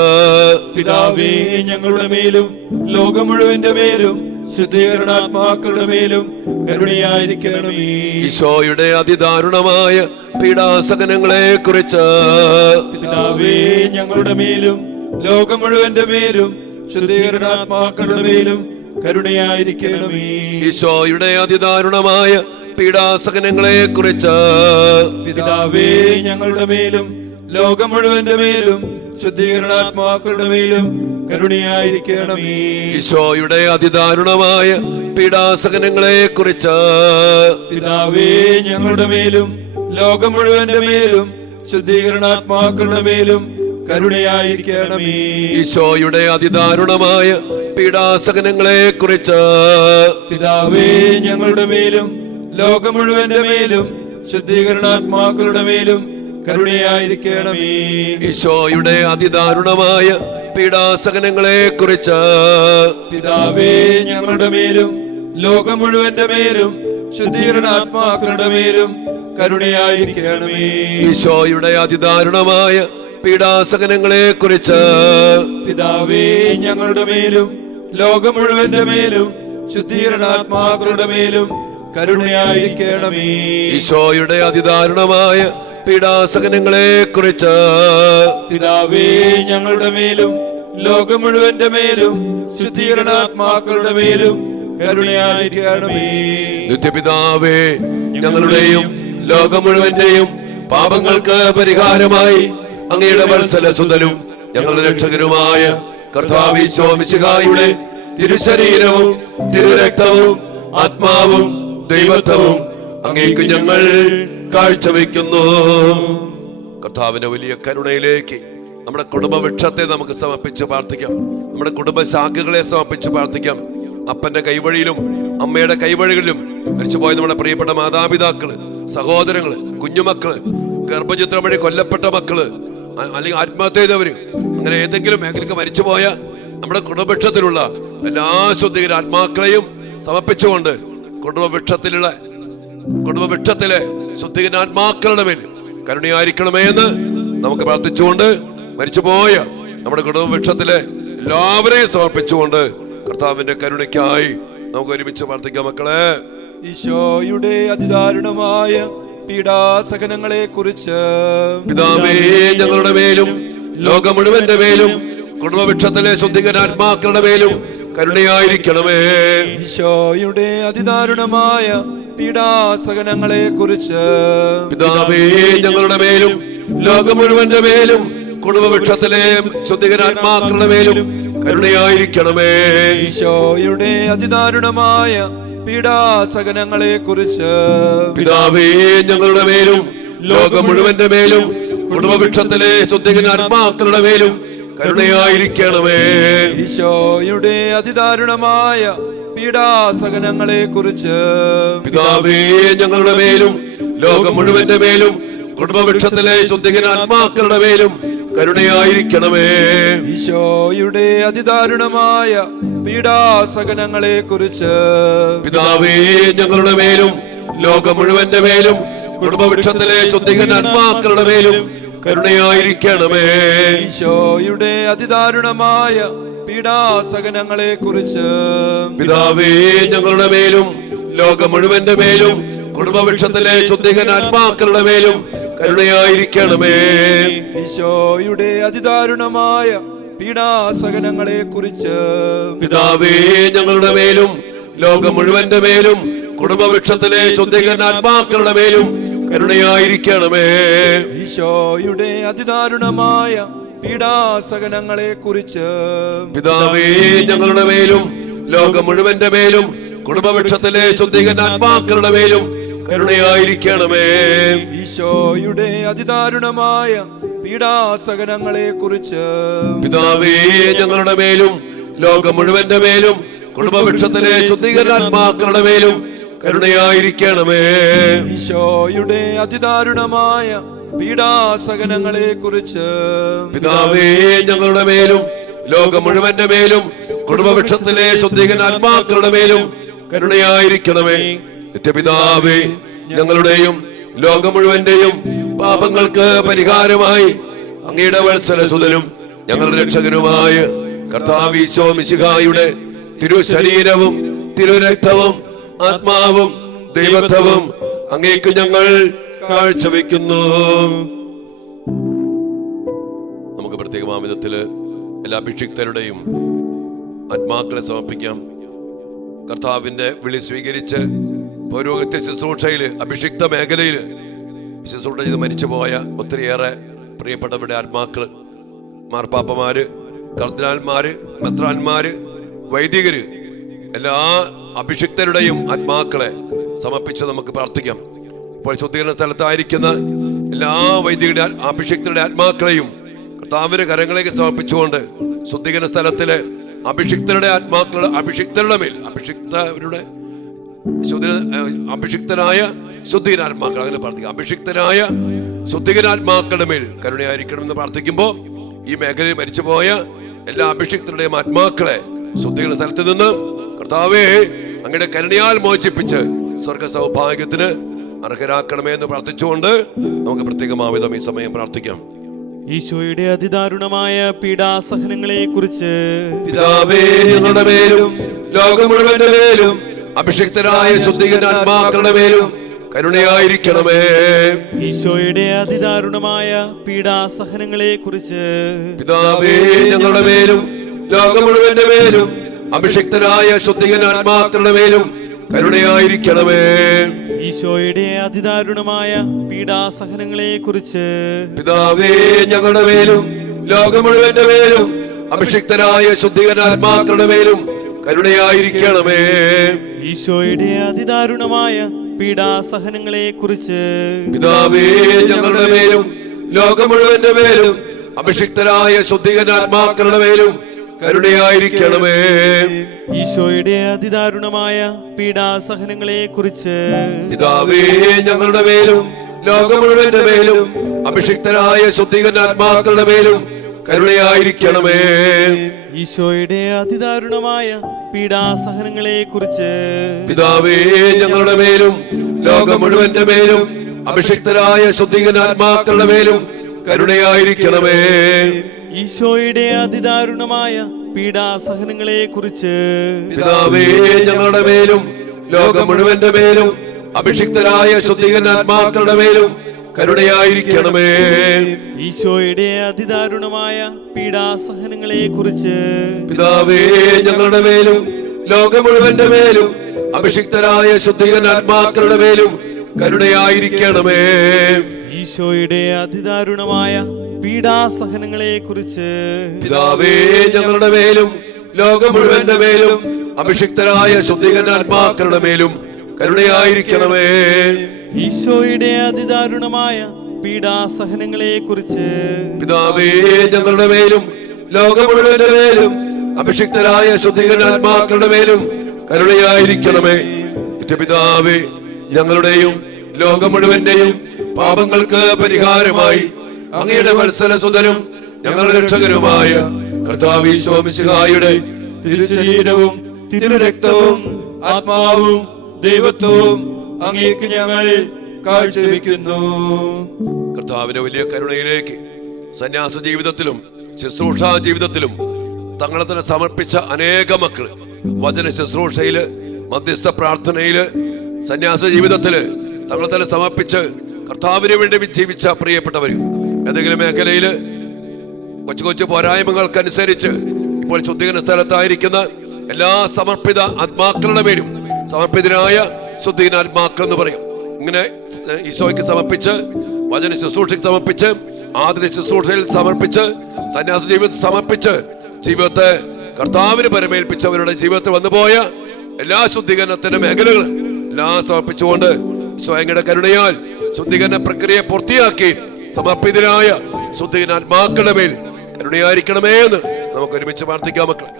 പിതാവേ, ഞങ്ങളുടെ മേലും ലോകം മുഴുവന്റെ മേലും ശുദ്ധീകരണാത്മാക്കളുടെ മേലും കരുണയായിരിക്കണമേ. ഈശോയുടെ അതിദാരുണമായ പീഡാസഹനങ്ങളെ കുറിച്ച് പിതാവേ, ഞങ്ങളുടെ മേലും ലോകം മുഴുവന്റെ മേലും ശുദ്ധീകരണാത്മാക്കളുടെ മേലും കരുണയായിരിക്കണമേ. ഈശോയുടെ അതിദാരുണമായ പീഡാസഹനങ്ങളെ കുറിച്ച് പിതാവേ, ഞങ്ങളുടെ മേലും ലോകം മുഴുവന്റെ മേലും ശുദ്ധീകരണാത്മാക്കളുടെ മേലും കരുണയായിരിക്കണമേ. ഈശോയുടെ അതിദാരുണമായ പീഡാസഹനങ്ങളെ കുറിച്ച് പിതാവേ, ഞങ്ങളുടെ മേലും ലോകം മുഴുവന്റെ മേലും ശുദ്ധീകരണാത്മാക്കളുടെ മേലും കരുണയായിരിക്കണമേ. ഈശോയുടെ അതിദാരുണമായ പീഡാസഹനങ്ങളെ കുറിച്ച് പിതാവേ, ഞങ്ങളുടെ മേലും ലോകം മുഴുവന്റെ മേലും ശുദ്ധീകരണാത്മാക്കളുടെ മേലും കരുണയായിരിക്കണമേ. ഈശോയുടെ അതിദാരുണമായ പീഡാസഹനങ്ങളെ കുറിച്ച് പിതാവേ, ഞങ്ങളുടെ മേലും ലോകം മുഴുവന്റെ മേലും ശുദ്ധീകരണാത്മാക്കളുടെ മേലും കരുണയായിരിക്കണമേ. ഈശോയുടെ അതിദാരുണമായ പീഡാസഹനങ്ങളെ കുറിച്ച് പിതാവേ, ഞങ്ങളുടെ മേലും ലോകം മുഴുവന്റെ മേലും ശുദ്ധീകരണാത്മാക്കളുടെ മേലും കരുണയായിരിക്കണമേ. ഈശോയുടെ അതിദാരുണമായ പീഡാസഹനങ്ങളെ കുറിച്ച് പിതാവേ, ഞങ്ങളുടെ മേലും ലോകം മുഴുവന്റെ മേലും ശുദ്ധീകരണാത്മാക്കളുടെ മേലും കരുണയായിരിക്കണമേ. നിത്യപിതാവേ, ഞങ്ങളുടെയും ലോകം മുഴുവന്റെയും പാപങ്ങൾക്ക് പരിഹാരമായി അങ്ങയുടെ വത്സലസുതനും ഞങ്ങളുടെ രക്ഷകനുമായ കർത്താവ് ഈശോ മിശിഹായുടെ തിരുശരീരവും തിരുരക്തവും ആത്മാവും ദൈവത്വവും അങ്ങേക്ക് ഞങ്ങൾ കാഴ്ചവെക്കുന്നു. കർത്താവിന്റെ വലിയ കരുണയിലേക്ക് നമ്മുടെ കുടുംബവൃക്ഷത്തെ നമുക്ക് സമർപ്പിച്ച് പ്രാർത്ഥിക്കാം. നമ്മുടെ കുടുംബശാഖകളെ സമർപ്പിച്ച് പ്രാർത്ഥിക്കാം. അപ്പന്റെ കൈവഴിയിലും അമ്മയുടെ കൈവഴികളിലും മരിച്ചുപോയ നമ്മുടെ പ്രിയപ്പെട്ട മാതാപിതാക്കള്, സഹോദരങ്ങള്, കുഞ്ഞുമക്കള്, ഗർഭചിത്രം വഴി കൊല്ലപ്പെട്ട മക്കള്, അല്ലെങ്കിൽ ആത്മഹത്യ ചെയ്തവര്, അങ്ങനെ ഏതെങ്കിലും മേഖലക്ക് മരിച്ചുപോയ നമ്മുടെ കുടുംബവൃക്ഷത്തിലുള്ള എല്ലാ ശുദ്ധീകരണ ആത്മാക്കളെയും സമർപ്പിച്ചുകൊണ്ട് കുടുംബവൃക്ഷത്തിലെ ശുദ്ധീകരണ ആത്മാക്കളുടെ മേൽ കരുണയായിരിക്കണമേ എന്ന് നമുക്ക് പ്രാർത്ഥിച്ചുകൊണ്ട് മരിച്ചുപോയ നമ്മുടെ കുടുംബവൃക്ഷത്തിലെ എല്ലാവരെയും സമർപ്പിച്ചുകൊണ്ട് കർത്താവിന്റെ കരുണയ്ക്കായി നമുക്ക് ഒരുമിച്ച് പ്രാർത്ഥിക്കാം. മക്കളെ, ഈശോയുടെ അതിദാരുണമായ പീഡാസഹനങ്ങളെ കുറിച്ച് പിതാവേ, ഞങ്ങളുടെ മേലും ലോകം മുഴുവന്റെ മേലും കുടുംബവൃക്ഷത്തിലെ ശുദ്ധീകരണാത്മാക്കളുടെ മേലും കരുണയായിരിക്കണമേ. ഈശോയുടെ അതിദാരുണമായ പീഡാസഹനങ്ങളെ കുറിച്ച് പിതാവേ, ഞങ്ങളുടെ മേലും ലോകം മുഴുവന്റെ മേലും കുടുംബവൃക്ഷത്തിലെ ശുദ്ധീകരണാത്മാക്കളുടെ മേലും കരുണയായിരിക്കണമേ. ഈശോയുടെ അതിദാരുണമായ പീഡാസഹനങ്ങളെ കുറിച്ച് പിതാവേ, ഞങ്ങളുടെ മേലും ലോകം മുഴുവന്റെ മേലും കുടുംബവൃക്ഷത്തിലെ ശുദ്ധീകരണാത്മാക്കളുടെ മേലും കരുണയായിരിക്കണമേ. ഈശോയുടെ അതിദാരുണമായ പീഡാസഹനങ്ങളെ കുറിച്ച് പിതാവേ, ഞങ്ങളുടെ മേലും ലോകം മുഴുവന്റെ മേലും കുടുംബവൃക്ഷത്തിലെ ശുദ്ധീകരണാത്മാക്കളുടെ മേലും കരുണയായിരിക്കണമേ. ഈശോയുടെ അതിദാരുണമായ പീഡാസഹനങ്ങളെ കുറിച്ച് പിതാവേ, ഞങ്ങളുടെ മേലും ലോകം മുഴുവന്റെ മേലും കുടുംബവൃക്ഷത്തിലെ ശുദ്ധീകരണാത്മാക്കളുടെ മേലും കരുണയായിരിക്കണമേ. ഈശോയുടെ അതിദാരുണമായ പീഡാസഹനങ്ങളെ കുറിച്ച് പിതാവേ, ഞങ്ങളുടെ മേലും ലോകം മുഴുവന്റെ മേലും കുടുംബവൃക്ഷത്തിലെ ശുദ്ധീകരണാത്മാക്കളുടെ മേലും കരുണയായിരിക്കണമേ. ഈശോയുടെ അതിദാരുണമായ പീഡാസഹനങ്ങളെ കുറിച്ച് പിതാവേ, ഞങ്ങളുടെ മേലും ലോകം മുഴുവന്റെ മേലും കുടുംബവൃക്ഷത്തിലെ ശുദ്ധീകരണാത്മാക്കളുടെ മേലും കരുണയായിരിക്കണമേ. ഈശോയുടെ അതിദാരുണമായ പീഡാസഹനങ്ങളെ കുറിച്ച് പിതാവേ, ഞങ്ങളുടെ മേലും ലോകം മുഴുവന്റെ മേലും കുടുംബവൃക്ഷത്തിലെ ശുദ്ധീകരണാത്മാക്കളുടെ മേലും കരുണയായിരിക്കണമേ. ഈശോയുടെ അതിദാരുണമായ പീഡാസഹനങ്ങളെ കുറിച്ച് പിതാവേ, ഞങ്ങളുടെ മേലും ലോകം മുഴുവന്റെ മേലും കുടുംബവൃക്ഷത്തിലെ ശുദ്ധീകരണാത്മാക്കളുടെ മേലും കരുണയായിരിക്കണമേ. ഈശോയുടെ അതിദാരുണമായ പീഡാസഹനങ്ങളെ കുറിച്ച് പിതാവേ, ഞങ്ങളുടെ മേലും ലോകം മുഴുവന്റെ മേലും കുടുംബവൃക്ഷത്തിലെ ശുദ്ധീകരണാത്മാക്കളുടെ മേലും കരുണയായിരിക്കണമേ. നിത്യപിതാവേ, ഞങ്ങളുടെയും ലോകം മുഴുവന്റെയും പാപങ്ങൾക്ക് പരിഹാരമായി അങ്ങയുടെ വത്സലസുതനും ഞങ്ങളുടെ രക്ഷകനുമായ കർത്താവ് ഈശോ മിശിഹായുടെ തിരുശരീരവും തിരുരക്തവും ആത്മാവും ദൈവത്വവും അങ്ങേക്ക് ഞങ്ങൾ കാഴ്ചവെക്കുന്നു. നമുക്ക് പ്രത്യേകമായ വിധത്തില് എല്ലാ അഭിഷിക്തരുടെയും ആത്മാക്കളെ സമർപ്പിക്കാം. കർത്താവിന്റെ വിളി സ്വീകരിച്ച് പൗരോഹിത്യ ശുശ്രൂഷയില് അഭിഷിക്ത മേഖലയില് ശുശ്രൂഷ ചെയ്ത് മരിച്ചുപോയ ഒത്തിരിയേറെ പ്രിയപ്പെട്ടവരുടെ ആത്മാക്കള്, മാർപ്പാപ്പമാര്, കർദിനാൾമാര്, മെത്രാന്മാര്, വൈദികര്, എല്ലാ അഭിഷിക്തരുടെയും ആത്മാക്കളെ സമർപ്പിച്ച് നമുക്ക് പ്രാർത്ഥിക്കാം. ഇപ്പോൾ ശുദ്ധീകരണ സ്ഥലത്തായിരിക്കുന്ന എല്ലാ വൈദികരുടെ അഭിഷിക്തരുടെ ആത്മാക്കളെയും കർത്താവിന്റെ കരങ്ങളിലേക്ക് സമർപ്പിച്ചുകൊണ്ട് ശുദ്ധീകരണ സ്ഥലത്തിലെ അഭിഷിക്തരുടെ ആത്മാക്കളുടെ അഭിഷിക്തരുടെ മേൽ അഭിഷിക്തനായ ശുദ്ധീകരാത്മാക്കൾ, അങ്ങനെ പ്രാർത്ഥിക്കാം. അഭിഷിക്തനായ ശുദ്ധീകരാത്മാക്കളുടെ മേൽ കരുണയായിരിക്കണമെന്ന് പ്രാർത്ഥിക്കുമ്പോൾ ഈ മേഖലയിൽ മരിച്ചുപോയ എല്ലാ അഭിഷിക്തരുടെയും ആത്മാക്കളെ ശുദ്ധീകരണ സ്ഥലത്ത് നിന്ന് കർത്താവേ അങ്ങയുടെ കരുണയാൽ മോചിപ്പിച്ച് സ്വർഗ സൗഭാഗ്യത്തിന് അർഹരാക്കണമേ എന്ന് പ്രാർത്ഥിച്ചുകൊണ്ട് നമുക്ക് പ്രത്യേകമാവിധം ഈ സമയം പ്രാർത്ഥിക്കാം. ഈശോയുടെ അതിദാരുണമായ പീഡാസഹനങ്ങളെ കുറിച്ച് പിതാവേ ഞങ്ങളുടെ മേലും ലോകം മുഴുവന്റെ മേലും അഭിഷിക്തരായ ശുദ്ധീകരാത്മാക്കളുടെ മേലും കരുണയായിരിക്കണമേ. ഈശോയുടെ അതിദാരുണമായ പീഡാസഹനങ്ങളെ കുറിച്ച് പിതാവേ ഞങ്ങളുടെ മേലും ലോകം മുഴുവന്റെ മേലും അഭിഷിക്തരായ ശുദ്ധീകരാത്മാക്കളുടെ മേലും കരുണയായിരിക്കണമേ. ഈശോയുടെ അതിദാരുണമായ പീഡാസഹനങ്ങളെ കുറിച്ച് പിതാവേ ഞങ്ങളുടെ മേലും ലോകം മുഴുവന്റെ മേലും അഭിഷിക്തരായ ശുദ്ധീകരാത്മാക്കളുടെ മേലും കരുണയായിരിക്കണമേ. ഈശോയുടെ അതിദാരുണമായ പീഡാസഹനങ്ങളെ കുറിച്ച് പിതാവേ ഞങ്ങളുടെ മേലും ലോകം മുഴുവന്റെ മേലും അഭിഷിക്തരായ ശുദ്ധീകരാത്മാക്കളുടെ മേലും കരുണയായിരിക്കണമേ. ഈശോയുടെ അതിദാരുണമായ പീഡാസഹനങ്ങളെ കുറിച്ച് പിതാവേ ഞങ്ങളുടെ മേലും ലോകം മുഴുവന്റെ മേലും അഭിഷിക്തരായ ശുദ്ധീകരാത്മാക്കളുടെ മേലും കരുണയായിരിക്കണമേ. ഈശോയുടെ അതിദാരുണമായ പീഡാസഹനങ്ങളെ കുറിച്ച് പിതാവേ ഞങ്ങളുടെ മേലും ലോകം മുഴുവന്റെ മേലും അഭിഷിക്തരായ ശുദ്ധീകരാത്മാക്കളുടെ മേലും കരുണയായിരിക്കണമേ. ഈശോയുടെ അതിദാരുണമായ പീഡാസഹനങ്ങളെ കുറിച്ച് പിതാവേ ഞങ്ങളുടെ മേലും ലോകം മുഴുവന്റെ മേലും അഭിഷിക്തരായ ശുദ്ധീകരാത്മാക്കളുടെ മേലും കരുണയായിരിക്കണമേ. ഈശോയുടെ അതിദാരുണമായ പീഡാസഹനങ്ങളെ കുറിച്ച് പിതാവേ ഞങ്ങളുടെ മേലും ലോകം മുഴുവന്റെ മേലും അഭിഷിക്തരായ ശുദ്ധീകരാത്മാക്കളുടെ മേലും കരുണയായിരിക്കണമേ. ഈശോയുടെ അതിദാരുണമായ പീഡാസഹനങ്ങളെ കുറിച്ച് പിതാവേ ഞങ്ങളുടെ മേലും ലോകം മുഴുവന്റെ മേലും അഭിഷിക്തരായ ശുദ്ധീകരാത്മാക്കളുടെ മേലും കരുണയായിരിക്കണമേ. ഈശോയുടെ അതിദാരുണമായ പീഡാസഹനങ്ങളെ കുറിച്ച് പിതാവേ ഞങ്ങളുടെ മേലും ലോകം മുഴുവന്റെ മേലും അഭിഷിക്തരായ ശുദ്ധീകരാത്മാക്കളുടെ മേലും കരുണയായിരിക്കണമേ. പിതാവേ ഞങ്ങളുടെയും ലോകം മുഴുവന്റെയും പാപങ്ങൾക്ക് പരിഹാരമായി അങ്ങയുടെ വത്സലസുതനും ഞങ്ങളുടെ രക്ഷകനുമായ കർത്താവ് ഈശോ മിശിഹായുടെ തിരുശരീരവും തിരുരക്തവും ആത്മാവും ദൈവത്വവും അങ്ങേക്ക് ഞങ്ങൾ കാഴ്ചവെക്കുന്നു. കർത്താവിന്റെ വലിയ കരുണയിലേക്ക് സന്യാസ ജീവിതത്തിലും ശുശ്രൂഷാ ജീവിതത്തിലും തങ്ങളെ തന്നെ സമർപ്പിച്ച അനേക മക്കള് വചന ശുശ്രൂഷയില്, മധ്യസ്ഥ പ്രാർത്ഥനയില്, സന്യാസ ജീവിതത്തില് തങ്ങളെ തന്നെ സമർപ്പിച്ച് കർത്താവിന് വേണ്ടി ജീവിച്ച പ്രിയപ്പെട്ടവര് ഏതെങ്കിലും മേഖലയില് കൊച്ചു കൊച്ചു പോരായ്മകൾക്കനുസരിച്ച് ഇപ്പോൾ ശുദ്ധീകരണ സ്ഥലത്തായിരിക്കുന്ന എല്ലാ സമർപ്പിത ആത്മാക്കളുടെ മേലും സമർപ്പിതനായ ശുദ്ധീകരാത്മാക്കൾ എന്ന് പറയും. ഇങ്ങനെ ഈശോയ്ക്ക് സമർപ്പിച്ച്, വചന ശുശ്രൂഷയ്ക്ക് സമർപ്പിച്ച്, ആദര ശുശ്രൂഷയിൽ സമർപ്പിച്ച്, സന്യാസ ജീവിതത്തിൽ സമർപ്പിച്ച് ജീവിതത്തെ കർത്താവിന് പരമേൽപ്പിച്ചവരുടെ ജീവിതത്തിൽ വന്നുപോയ എല്ലാ ശുദ്ധീകരണത്തിന്റെ മേഖലകൾ എല്ലാം സമർപ്പിച്ചുകൊണ്ട് ഈശോയുടെ കരുണയാൽ ശുദ്ധീകരണ പ്രക്രിയ പൂർത്തിയാക്കി സമർപ്പിതരായ ശുദ്ധീകരാത്മാക്കളുടെ മേൽ കരുണയായിരിക്കണമേ എന്ന് നമുക്ക് ഒരുമിച്ച് പ്രാർത്ഥിക്കാം. മക്കളെ,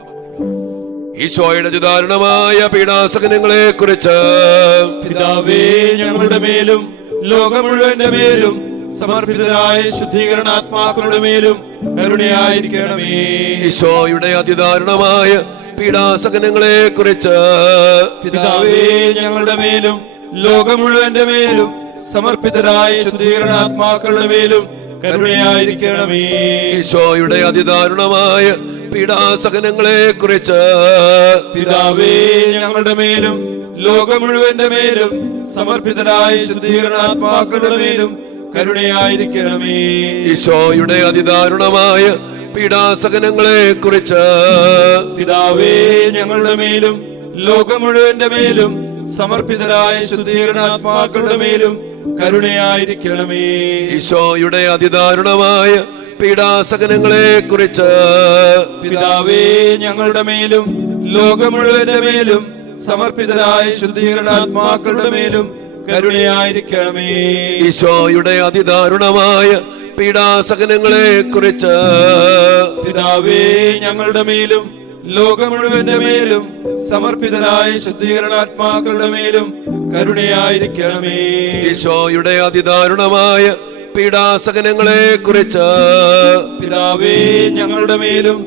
ഈശോയുടെ അതിദാരുണമായ പീഡാസഹനങ്ങളെ കുറിച്ച് പിതാവേ ഞങ്ങളുടെ മേലും ലോകം മുഴുവന്റെ മേലും സമർപ്പിതരായ ശുദ്ധീകരണാത്മാക്കളുടെ മേലും കരുണയായിരിക്കണമേ. ഈശോയുടെ അതിദാരുണമായ പീഡാസഹനങ്ങളെ കുറിച്ച് പിതാവേ ഞങ്ങളുടെ മേലും ലോകം മുഴുവന്റെ മേലും സമർപ്പിതരായ ശുദ്ധീകരണാത്മാക്കളുടെ മേലും കരുണയായിരിക്കണമേ. ഈശോയുടെ അതിദാരുണമായ പീഡാസഹനങ്ങളെ കുറിച്ച് പിതാവേ, ഞങ്ങളുടെ മേലും ലോകം മുഴുവന്റെ മേലും സമർപ്പിതരായ ശുദ്ധീകരണാത്മാക്കളുടെ മേലും കരുണയായിരിക്കണമേ. ഈശോയുടെ അതിദാരുണമായ പീഡാസഹനങ്ങളെ കുറിച്ച് പിതാവേ, ഞങ്ങളുടെ മേലും ലോകം മുഴുവന്റെ മേലും സമർപ്പിതരായ ശുദ്ധീകരണാത്മാക്കളുടെ മേലും കരുണയായിരിക്കണമേ. ഈശോയുടെ അതിദാരുണമായ പീഡാസഹനങ്ങളെ കുറിച്ച് പിതാവേ, ഞങ്ങളുടെ മേലും ലോകം മുഴുവന്റെ മേലും സമർപ്പിതരായ ശുദ്ധീകരണാത്മാക്കളുടെ മേലും കരുണയായിരിക്കണമേ. ഈശോയുടെ അതിദാരുണമായ പീഡാസഹനങ്ങളെ കുറിച്ച് പിതാവേ, ഞങ്ങളുടെ മേലും ലോകം മുഴുവന്റെ മേലും സമർപ്പിതരായ ശുദ്ധീകരണാത്മാക്കളുടെ മേലും കരുണയായിരിക്കണമേ. ഈശോയുടെ അതിദാരുണമായ പീഡാസഹനങ്ങളെ കുറിച്ച് പിതാവേ, ഞങ്ങളുടെ മേലും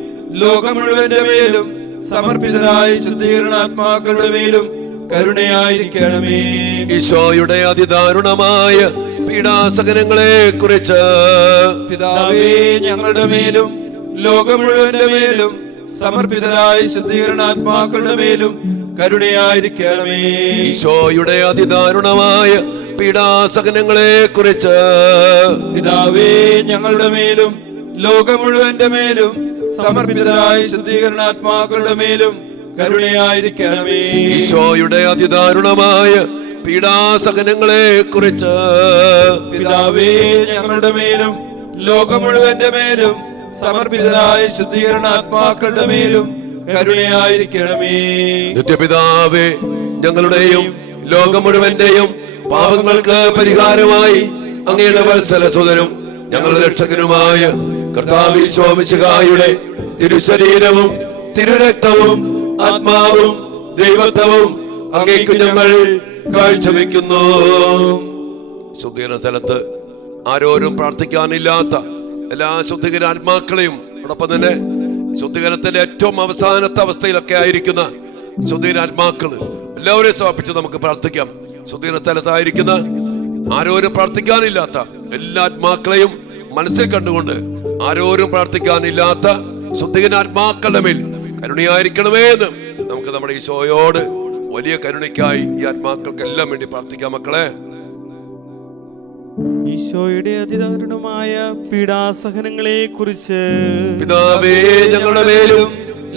ലോകം മുഴുവന്റെ മേലും സമർപ്പിതരായ ശുദ്ധീകരണാത്മാക്കളുടെ മേലും കരുണയായിരിക്കണമേ. ഈശോയുടെ അതിദാരുണമായ പീഡാസഹനങ്ങളെ കുറിച്ച് പിതാവേ, ഞങ്ങളുടെ മേലും ലോകം മുഴുവന്റെ മേലും സമർപ്പിതരായ ശുദ്ധീകരണാത്മാക്കളുടെ മേലും കരുണയായിരിക്കണമേ. ഈശോയുടെ അതിദാരുണമായ പീഡാസഹനങ്ങളെ കുറിച്ച് പിതാവേ, ഞങ്ങളുടെ മേലും ലോകം മുഴുവന്റെ മേലും സമർപ്പിതരായ ശുദ്ധീകരണാത്മാക്കളുടെ മേലും കരുണയായിരിക്കണമേ. ഈശോയുടെ അതിദാരുണമായ പീഡാസഹനങ്ങളെ കുറിച്ച് പിതാവേ, ഞങ്ങളുടെ മേലും ലോകം മുഴുവന്റെ മേലും സമർപ്പിതരായ ശുദ്ധീകരണാത്മാക്കളുടെ മേലും കരുണയായിരിക്കണമേ. നിത്യപിതാവേ, ഞങ്ങളുടെയും ലോകം മുഴുവന്റെയും പാപങ്ങൾക്ക് പരിഹാരമായി അങ്ങയുടെ വത്സലസുതനും ഞങ്ങളുടെ രക്ഷകനുമായ കർത്താവ് ഈശോ മിശിഹായുടെ തിരുശരീരവും തിരുരക്തവും ആത്മാവും ദൈവത്വവും അങ്ങേക്ക് ഞങ്ങൾ കാഴ്ചവെക്കുന്നു. ശുദ്ധീകരണ സ്ഥലത്ത് ആരോരും പ്രാർത്ഥിക്കാനില്ലാത്ത എല്ലാ ശുദ്ധീകരണാത്മാക്കളെയും അതോടൊപ്പം തന്നെ ശുദ്ധീകരണത്തിന്റെ ഏറ്റവും അവസാനത്തെ അവസ്ഥയിലൊക്കെ ആയിരിക്കുന്ന ശുദ്ധീകരണാത്മാക്കള് എല്ലാവരെയും സമർപ്പിച്ച് നമുക്ക് പ്രാർത്ഥിക്കാം. ശുദ്ധീകരണ സ്ഥലത്തായിരിക്കുന്ന ആരോരും പ്രാർത്ഥിക്കാനില്ലാത്ത എല്ലാ ആത്മാക്കളെയും മനസ്സിൽ കണ്ടുകൊണ്ട് ആരോരും പ്രാർത്ഥിക്കാനില്ലാത്ത ശുദ്ധീകരണാത്മാക്കളുടെ മേൽ കരുണയായിരിക്കണമേ എന്ന് നമുക്ക് നമ്മുടെ ഈശോയോട് വലിയ കരുണയ്ക്കായി ഈ ആത്മാക്കൾക്കെല്ലാം വേണ്ടി പ്രാർത്ഥിക്കാം. മക്കളെ, ഈശോയുടെ അതിദാരുണമായ പീഡാസഹനങ്ങളെ കുറിച്ച് പിതാവേ, ഞങ്ങളുടെ മേലും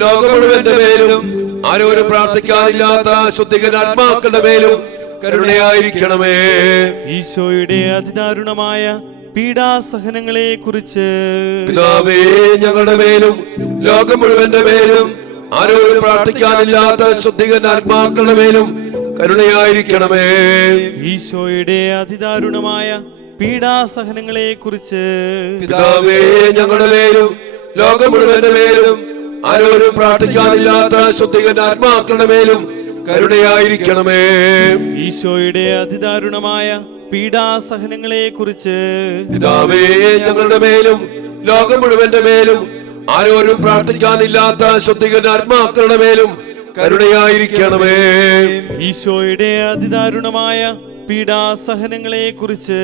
ലോകം മുഴുവന്റെ മേലും ആരോരും പ്രാർത്ഥിക്കാനില്ലാത്ത ശുദ്ധീകരണാത്മാക്കളുടെ മേലും കരുണയായിരിക്കണമേ. ഈശോയുടെ അതിദാരുണമായ പീഡാസഹനങ്ങളെ കുറിച്ച് പിതാവേ, ഞങ്ങളുടെ മേലും ലോകം മുഴുവന്റെ മേലും ആരോരും പ്രാർത്ഥിക്കാനില്ലാത്ത ശുദ്ധീകരണാത്മാക്കളുടെ മേലും കരുണയായിരിക്കണമേ. ഈശോയുടെ അതിദാരുണമായ പീഡാസഹനങ്ങളെ കുറിച്ച് പിതാവേ, ഞങ്ങളുടെ മേലും ലോകം മുഴുവന്റെ മേലും ആരോരും പ്രാർത്ഥിക്കാനില്ലാത്ത ശുദ്ധീകരണാത്മാക്കളുടെ മേലും കരുണയായിരിക്കണമേ. ഈശോയുടെ അതിദാരുണമായ പീഡാസഹനങ്ങളെ കുറിച്ച് പിതാവേ, ഞങ്ങളുടെ മേലും ലോകം മുഴുവന്റെ മേലും ആരോരും പ്രാർത്ഥിക്കാനില്ലാത്ത ശുദ്ധീകരണാത്മാക്കളുടെ മേലും കരുണയായിരിക്കണമേ. ഈശോയുടെ അതിദാരുണമായ പീഡാസഹനങ്ങളെ കുറിച്ച്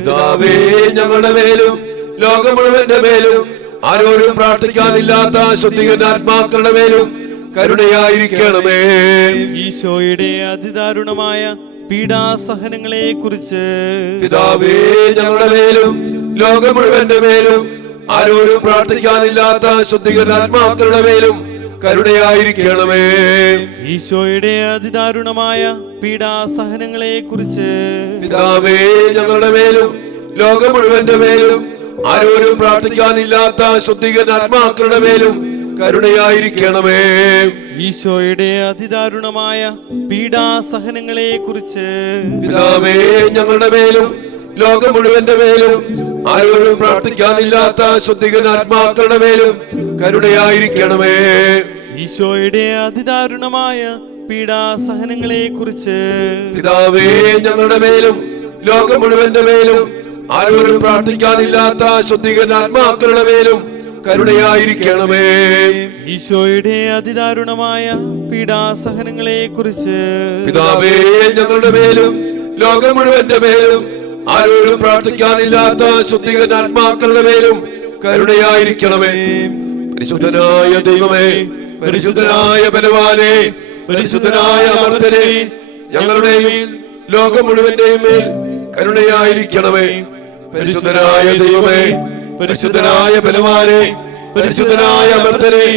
പിതാവേ, ഞങ്ങളുടെ മേലും ലോകം മുഴുവന്റെ മേലും ആരോരും പ്രാർത്ഥിക്കാനില്ലാത്ത ശുദ്ധീകരണാത്മാക്കളുടെ മേലും കരുണയായിരിക്കണമേ. ഈശോയുടെ അതിദാരുണമായ പീഡാസഹനങ്ങളെ കുറിച്ച് പിതാവേ, ഞങ്ങളുടെ മേലും ലോകം മുഴുവന്റെ മേലും ആരോരും പ്രാർത്ഥിക്കാനില്ലാത്ത ശുദ്ധീകരണാത്മാക്കളുടെ മേലും കരുണയായിരിക്കണമേ. ഈശോയുടെ അതിദാരുണമായ പീഡാസഹനങ്ങളെ കുറിച്ച് പിതാവേ, ഞങ്ങളുടെ മേലും ലോകം മുഴുവന്റെ മേലും ആരോരും പ്രാർത്ഥിക്കാനില്ലാത്ത ശുദ്ധീകരണാത്മാക്കളുടെ മേലും കരുണയായിരിക്കണമേ. ഈശോയുടെ അതിദാരുണമായ പീഡാസഹനങ്ങളെ കുറിച്ച് പിതാവേ, ഞങ്ങളുടെ മേലും ലോകം മുഴുവന്റെ മേലും ആരോരും പ്രാർത്ഥിക്കാനില്ലാത്ത ശുദ്ധീകരണാത്മാക്കളുടെ മേലും കരുണയായിരിക്കണമേ. ഈശോയുടെ അതിദാരുണമായ പീഡാസഹനങ്ങളെ കുറിച്ച് പിതാവേ, ഞങ്ങളുടെ മേലും ലോകം മുഴുവന്റെ മേലും ആരോരും പ്രാർത്ഥിക്കാനില്ലാത്ത ശുദ്ധീകരണാത്മാക്കളുടെ മേലും കരുണയായിരിക്കണമേ. ഈശോയുടെ അതിദാരുണമായ പീഡാസഹനങ്ങളെ കുറിച്ച് പിതാവേ, ഞങ്ങളുടെ മേലും ലോകം മുഴുവന്റെ മേലും ആരോരും പ്രാർത്ഥിക്കാനില്ലാത്ത ശുദ്ധീകരണ ആത്മാക്കളുടെ മേലും കരുണയായിരിക്കണമേ. പരിശുദ്ധനായ ദൈവമേ, പരിശുദ്ധനായ ബലവാനെ, പരിശുദ്ധനായ അമർത്തനെ, ഞങ്ങളുടെയും ലോകം മുഴുവന്റെയും മേൽ കരുണയായിരിക്കണമേ. പരിശുദ്ധനായ ദൈവമേ, പരിശുദ്ധനായ ബലവാനെ, പരിശുദ്ധനായ അമർത്തനെ,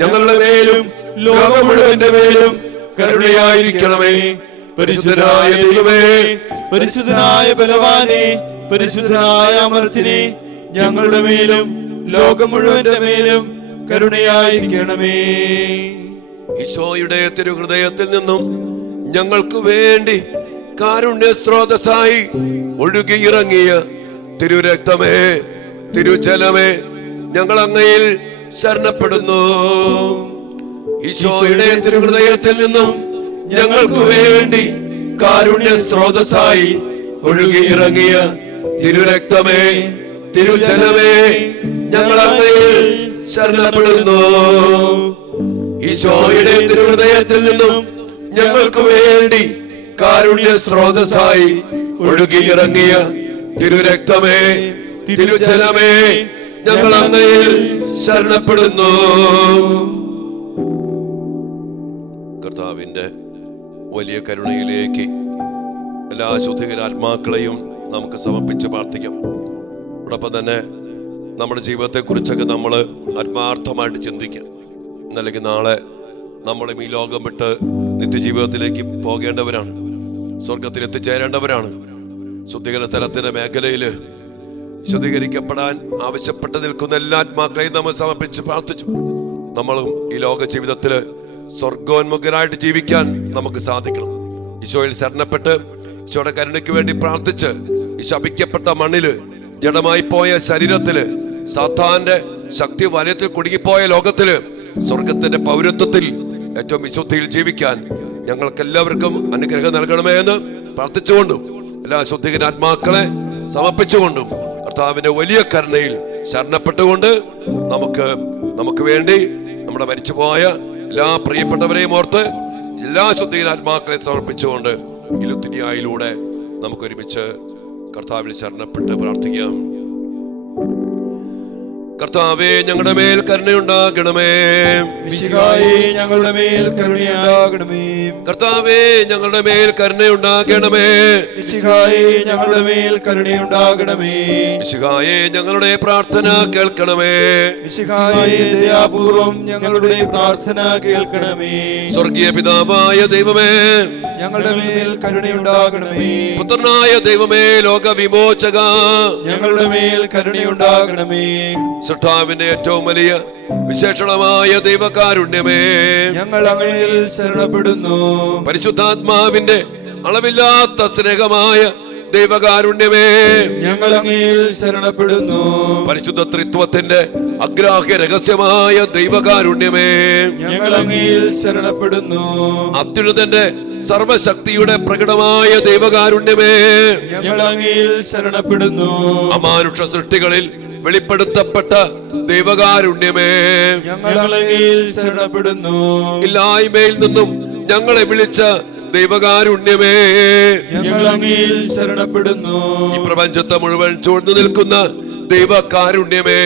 ഞങ്ങളുടെ മേലും ലോകം മുഴുവന്റെ മേലും കരുണയായിരിക്കണമേ. പരിശുദ്ധനായ ദൈവമേ, പരിശുദ്ധനായ ബലവാനെ, പരിശുദ്ധനായ അമർത്തിനെ, ഞങ്ങളുടെ മേലും ലോകം മുഴുവന്റെ മേലും കരുണയായിരിക്കണമേ. ഈശോയുടെ തിരുഹൃദയത്തിൽ നിന്നും ഞങ്ങൾക്ക് വേണ്ടി കാരുണ്യ സ്രോതസ്സായി ഒഴുകിയിറങ്ങിയ തിരുരക്തമേ, തിരുജലമേ, ഞങ്ങൾ അങ്ങയിൽ ശരണപ്പെടുന്നു. ഈശോയുടെ തിരുഹൃദയത്തിൽ നിന്നും ഞങ്ങൾക്ക് വേണ്ടി കാരുണ്യ സ്രോതസ്സായി ഒഴുകിയിറങ്ങിയ തിരുരക്തമേ, തിരുജലമേ, ഞങ്ങൾ അങ്ങയിൽ ശരണപ്പെടുന്നു. ഈശോയുടെ തിരുഹൃദയത്തിൽ നിന്നും ഞങ്ങൾക്ക് വേണ്ടി കാരുണ്യ സ്രോതസ്സായി ഒഴുകിയിറങ്ങിയ തിരുരക്തമേ, തിരുജലമേ, ഞങ്ങൾ അങ്ങയിൽ ശരണപ്പെടുന്നു. കർത്താവിന്റെ വലിയ കരുണയിലേക്ക് എല്ലാ ശുദ്ധീകരാത്മാക്കളെയും നമുക്ക് സമർപ്പിച്ച് പ്രാർത്ഥിക്കാം. അതോടൊപ്പം തന്നെ നമ്മുടെ ജീവിതത്തെക്കുറിച്ചൊക്കെ നമ്മൾ ആത്മാർത്ഥമായിട്ട് ചിന്തിക്കാം. ഇന്നല്ലെങ്കിൽ നാളെ നമ്മളും ഈ ലോകം വിട്ട് നിത്യജീവിതത്തിലേക്ക് പോകേണ്ടവരാണ്, സ്വർഗത്തിൽ എത്തിച്ചേരേണ്ടവരാണ്. ശുദ്ധീകരണ തലത്തിന്റെ മേഖലയിൽ ശുദ്ധീകരിക്കപ്പെടാൻ ആവശ്യപ്പെട്ട് നിൽക്കുന്ന എല്ലാ ആത്മാക്കളെയും നമ്മൾ സമർപ്പിച്ച് പ്രാർത്ഥിച്ചു. നമ്മളും ഈ ലോക ജീവിതത്തില് സ്വർഗോന്മുഖരായിട്ട് ജീവിക്കാൻ നമുക്ക് സാധിക്കണം. ഈശോയിൽ ശരണപ്പെട്ട് ഈശോയുടെ കരുണയ്ക്ക് വേണ്ടി പ്രാർത്ഥിച്ച് ഈ ശപിക്കപ്പെട്ട മണ്ണില്, ജഡമായി പോയ ശരീരത്തില്, സാത്താന്റെ ശക്തി വലയത്തിൽ കുടുങ്ങിപ്പോയ ലോകത്തില് സ്വർഗത്തിന്റെ പൗരത്വത്തിൽ ഏറ്റവും വിശുദ്ധിയിൽ ജീവിക്കാൻ ഞങ്ങൾക്ക് എല്ലാവർക്കും അനുഗ്രഹം നൽകണമേ എന്ന് പ്രാർത്ഥിച്ചുകൊണ്ടും എല്ലാ ശുദ്ധീകരാത്മാക്കളെ സമർപ്പിച്ചുകൊണ്ടും കർത്താവിന്റെ വലിയ കരുണയിൽ ശരണപ്പെട്ടുകൊണ്ട് നമുക്ക് വേണ്ടി നമ്മുടെ മരിച്ചുപോയ എല്ലാ പ്രിയപ്പെട്ടവരെയും ഓർത്ത് എല്ലാ ശുദ്ധീകരാത്മാക്കളെ സമർപ്പിച്ചുകൊണ്ട് ഈ ലുത്തിനിയായിലൂടെ നമുക്ക് ഒരുമിച്ച് കർത്താവിൽ ശരണപ്പെട്ട് പ്രാർത്ഥിക്കാം. കർത്താവേ, ഞങ്ങളുടെ മേൽ കരുണയുണ്ടാകണമേ. മിശിഹായേ, ഞങ്ങളുടെ മേൽ കരുണയുണ്ടാകണമേ. കർത്താവേ, ഞങ്ങളുടെ മേൽ കരുണയുണ്ടാകണമേ. മിശിഹായേ, ഞങ്ങളുടെ മേൽ കരുണയുണ്ടാകണമേ. മിശിഹായേ, ഞങ്ങളുടെ പ്രാർത്ഥന കേൾക്കണമേ. മിശിഹായേ, ദയാപൂർവം ഞങ്ങളുടെ പ്രാർത്ഥന കേൾക്കണമേ. സ്വർഗീയ പിതാവായ ദൈവമേ, ഞങ്ങളുടെ മേൽ കരുണയുണ്ടാകണമേ. പുത്രനായ ദൈവമേ, ലോകവിമോചക, ഞങ്ങളുടെ മേൽ കരുണയുണ്ടാകണമേ. സൃഷ്ടാവിന്റെ ഏറ്റവും വലിയ വിശേഷണമായ ദൈവകാരുണ്യമേ, ഞങ്ങൾ അങ്ങയിൽ ശരണപ്പെടുന്നു. പരിശുദ്ധാത്മാവിന്റെ അളവില്ലാത്ത സ്നേഹമായ ദൈവകാരുണ്യമേ, ഞങ്ങൾ അങ്ങയിൽ ശരണപ്പെടുന്നു. പരിശുദ്ധ ത്രിത്വത്തിന്റെ അഗ്രാഹ്യ രഹസ്യമായ ദൈവകാരുണ്യമേ, ഞങ്ങൾ അങ്ങയിൽ ശരണപ്പെടുന്നു. അത്യുന്നതന്റെ സർവശക്തിയുടെ പ്രകടമായ ദൈവകാരുണ്യമേ, ഞങ്ങൾ അങ്ങയിൽ ശരണപ്പെടുന്നു. അമാനുഷ സൃഷ്ടികളിൽ വെളിപ്പെടുത്തപ്പെട്ട ദൈവകാരുണ്യമേ, ഞങ്ങൾ അങ്ങയിൽ ശരണപ്പെടുന്നു. ഇല്ലായ്മയിൽ നിന്നും ഞങ്ങളെ വിളിച്ച ദൈവകാരുണ്യമേ, ഞങ്ങൾ അങ്ങയിൽ ശരണപ്പെടുന്നു. ഈ പ്രപഞ്ചത്തെ മുഴുവൻ ചൂഴ്ന്നു നിൽക്കുന്ന ദൈവകാരുണ്യമേ,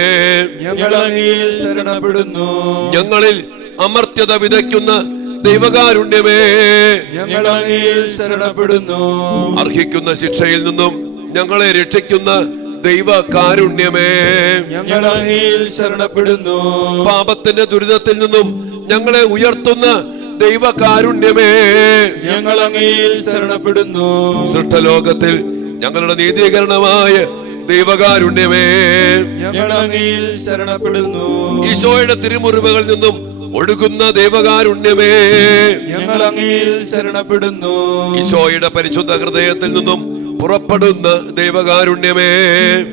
ഞങ്ങൾ അങ്ങയിൽ ശരണപ്പെടുന്നു. ഞങ്ങളിൽ അമർത്യത വിതയ്ക്കുന്ന ദൈവകാരുണ്യമേ, ഞങ്ങൾ അങ്ങയിൽ ശരണപ്പെടുന്നു. അർഹിക്കുന്ന ശിക്ഷയിൽ നിന്നും ഞങ്ങളെ രക്ഷിക്കുന്ന ദൈവകാരുണ്യമേ, ഞങ്ങൾ അങ്ങയിൽ ശരണപ്പെടുന്നു. പാപത്തിന്റെ ദുരിതത്തിൽ നിന്നും ഞങ്ങളെ ഉയർത്തുന്ന ദൈവകാരുണ്യമേ, ഞങ്ങൾ അങ്ങയിൽ ശരണപ്പെടുന്നു. സൃഷ്ടലോകത്തിൽ ഞങ്ങളുടെ നീതീകരണമായ ദൈവകാരുണ്യമേ, ഞങ്ങൾ അങ്ങയിൽ ശരണപ്പെടുന്നു. ഈശോയുടെ തിരുമുറിവുകളിൽ നിന്നും ഒഴുകുന്ന ദൈവകാരുണ്യമേ, ഞങ്ങൾ അങ്ങയിൽ ശരണപ്പെടുന്നു. ഈശോയുടെ പരിശുദ്ധ ഹൃദയത്തിൽ നിന്നും പുറപ്പെടുന്ന ദൈവകാരുണ്യമേ,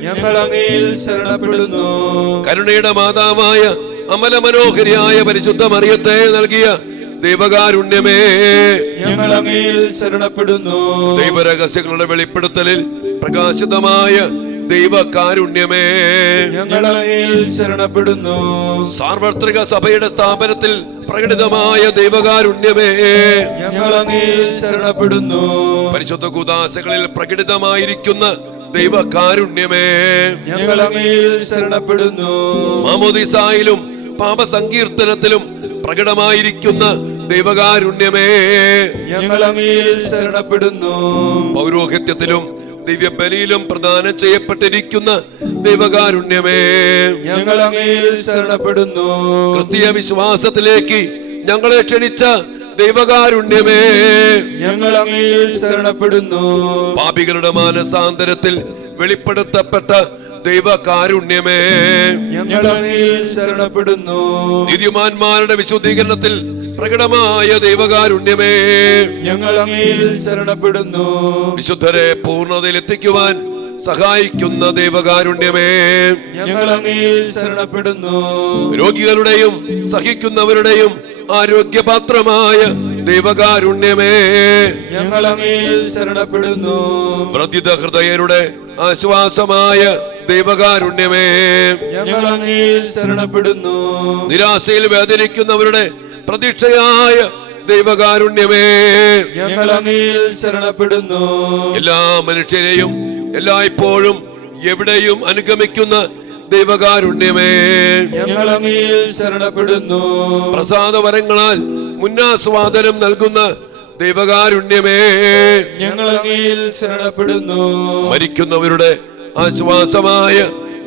ഞങ്ങൾ അങ്ങയിൽ ശരണപ്പെടുന്നു. കരുണയുടെ മാതാവായ അമല മനോഹരിയായ പരിശുദ്ധ മറിയത്തെ നൽകിയ ദൈവകാരുണ്യമേ, ഞങ്ങൾ അങ്ങയിൽ ശരണപ്പെടുന്നു. ദൈവരഹസ്യങ്ങളുടെ വെളിപ്പെടുത്തലിൽ പ്രകാശിതമായ ദൈവകാരുണ്യമേ, ഞങ്ങൾ അങ്ങയിൽ ശരണപ്പെടുന്നു. സാർവത്രിക സഭയുടെ സ്ഥാപനത്തിൽ പ്രകടിതമായ ദൈവകാരുണ്യമേ, ഞങ്ങൾ അങ്ങയിൽ ശരണപ്പെടുന്നു. പരിശുദ്ധ കൂദാശകളിൽ പ്രകടിതമായിരിക്കുന്ന ദൈവകാരുണ്യമേ, ഞങ്ങൾ അങ്ങയിൽ ശരണപ്പെടുന്നു. മാമോദീസായിലും പാപസങ്കീർത്തനത്തിലും പ്രകടമായിരിക്കുന്ന ദൈവകാരുണ്യമേ, ഞങ്ങൾ അങ്ങയിൽ ശരണപ്പെടുന്നു. പൗരോഹിത്യത്തിലും ദിവ്യബലിയിലും പ്രദാനം ചെയ്യപ്പെട്ടിരിക്കുന്ന ദൈവകാരുണ്യമേ, ഞങ്ങൾ അങ്ങയിൽ ശരണപ്പെടുന്നു. ക്രിസ്തീയ വിശ്വാസത്തിലേക്ക് ഞങ്ങളെ ക്ഷണിച്ച ദൈവകാരുണ്യമേ, ഞങ്ങൾ അങ്ങയിൽ ശരണപ്പെടുന്നു. പാപികളുടെ മാനസാന്തരത്തിൽ വെളിപ്പെടുത്തപ്പെട്ട ദൈവകാരുണ്യമേ, ഞങ്ങൾ അങ്ങയിൽ ശരണപ്പെടുന്നു. നീതിമാന്മാരുടെ വിശുദ്ധീകരണത്തിൽ പ്രകടമായ ദൈവകാരുണ്യമേ, ഞങ്ങൾ അങ്ങയിൽ ശരണപ്പെടുന്നു. വിശുദ്ധരെ പൂർണ്ണതയിൽ എത്തിക്കുവാൻ സഹായിക്കുന്ന ദൈവകാരുണ്യമേ, ഞങ്ങൾ അങ്ങയിൽ ശരണപ്പെടുന്നു. രോഗികളുടെയും സഹിക്കുന്നവരുടെയും ആരോഗ്യപാത്രമായ ദൈവകാരുണ്യമേ, ഞങ്ങൾ അങ്ങയിൽ ശരണപ്പെടുന്നു. വ്രതിത ഹൃദയരുടെ ആശ്വാസമായ ദൈവകാരുണ്യമേ, ഞങ്ങൾ അങ്ങയിൽ ശരണപ്പെടുന്നു. നിരാശയിൽ വേദനിക്കുന്നവരുടെ പ്രതീക്ഷയായ ദൈവകാരുണ്യമേ, ഞങ്ങൾ അങ്ങയിൽ ശരണപ്പെടുന്നു. എല്ലാ മനുഷ്യരെയും എല്ലായ്പ്പോഴും എവിടെയും അനുഗമിക്കുന്ന ദൈവകാരുണ്യമേ, ഞങ്ങൾ അങ്ങയിൽ ശരണപ്പെടുന്നു. പ്രസാദവരങ്ങളാൽ മുന്നാസ്വാദനം നൽകുന്ന ദൈവകാരുണ്യമേ, ഞങ്ങൾ അങ്ങയിൽ ശരണപ്പെടുന്നു. മരിക്കുന്നവരുടെ ആശ്വാസമായ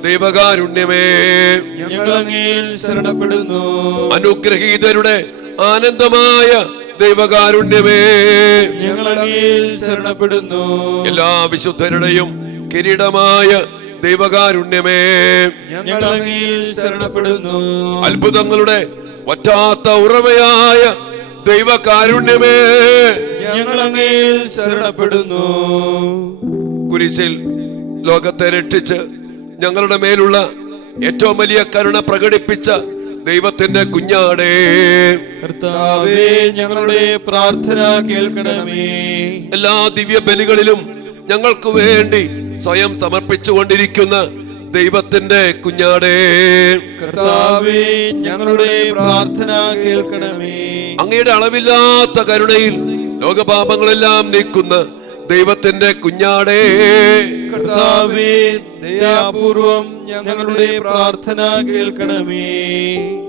ദൈവകാരുണ്യമേ, ഞങ്ങൾ അങ്ങയിൽ ശരണപ്പെടുന്നു. അനുഗ്രഹീതരുടെ ആനന്ദമായ ദൈവകാരുണ്യമേ, ഞങ്ങൾ അങ്ങയിൽ ശരണപ്പെടുന്നു. എല്ലാ വിശുദ്ധരുടെയും കിരീടമായ ദൈവകാരുണ്യമേ, ഞങ്ങൾ അങ്ങയിൽ ശരണപ്പെടുന്നു. അത്ഭുതങ്ങളുടെ വറ്റാത്ത ഉറവയായ ദൈവകാരുണ്യമേ, ഞങ്ങൾ അങ്ങയിൽ ശരണപ്പെടുന്നു. കുരിശിൽ ലോകത്തെ രക്ഷിച്ച് ഞങ്ങളുടെ മേലുള്ള ഏറ്റവും വലിയ കരുണ പ്രകടിപ്പിച്ച ദൈവത്തിന്റെ കുഞ്ഞാടേ, കർത്താവേ, ഞങ്ങളുടെ പ്രാർത്ഥന കേൾക്കണമേ. എല്ലാ ദിവ്യ ബലികളിലും ഞങ്ങൾക്ക് വേണ്ടി സ്വയം സമർപ്പിച്ചുകൊണ്ടിരിക്കുന്ന ദൈവത്തിന്റെ കുഞ്ഞാടേ, കർത്താവേ, ഞങ്ങളുടെ പ്രാർത്ഥന കേൾക്കണമേ. അങ്ങയുടെ അളവില്ലാത്ത കരുണയിൽ ലോകപാപങ്ങളെല്ലാം നീക്കുന്ന ദൈവത്തിന്റെ കുഞ്ഞാടേ, കർത്താവേ, ദയാപൂർവം ഞങ്ങളുടെ പ്രാർത്ഥന കേൾക്കണമേ.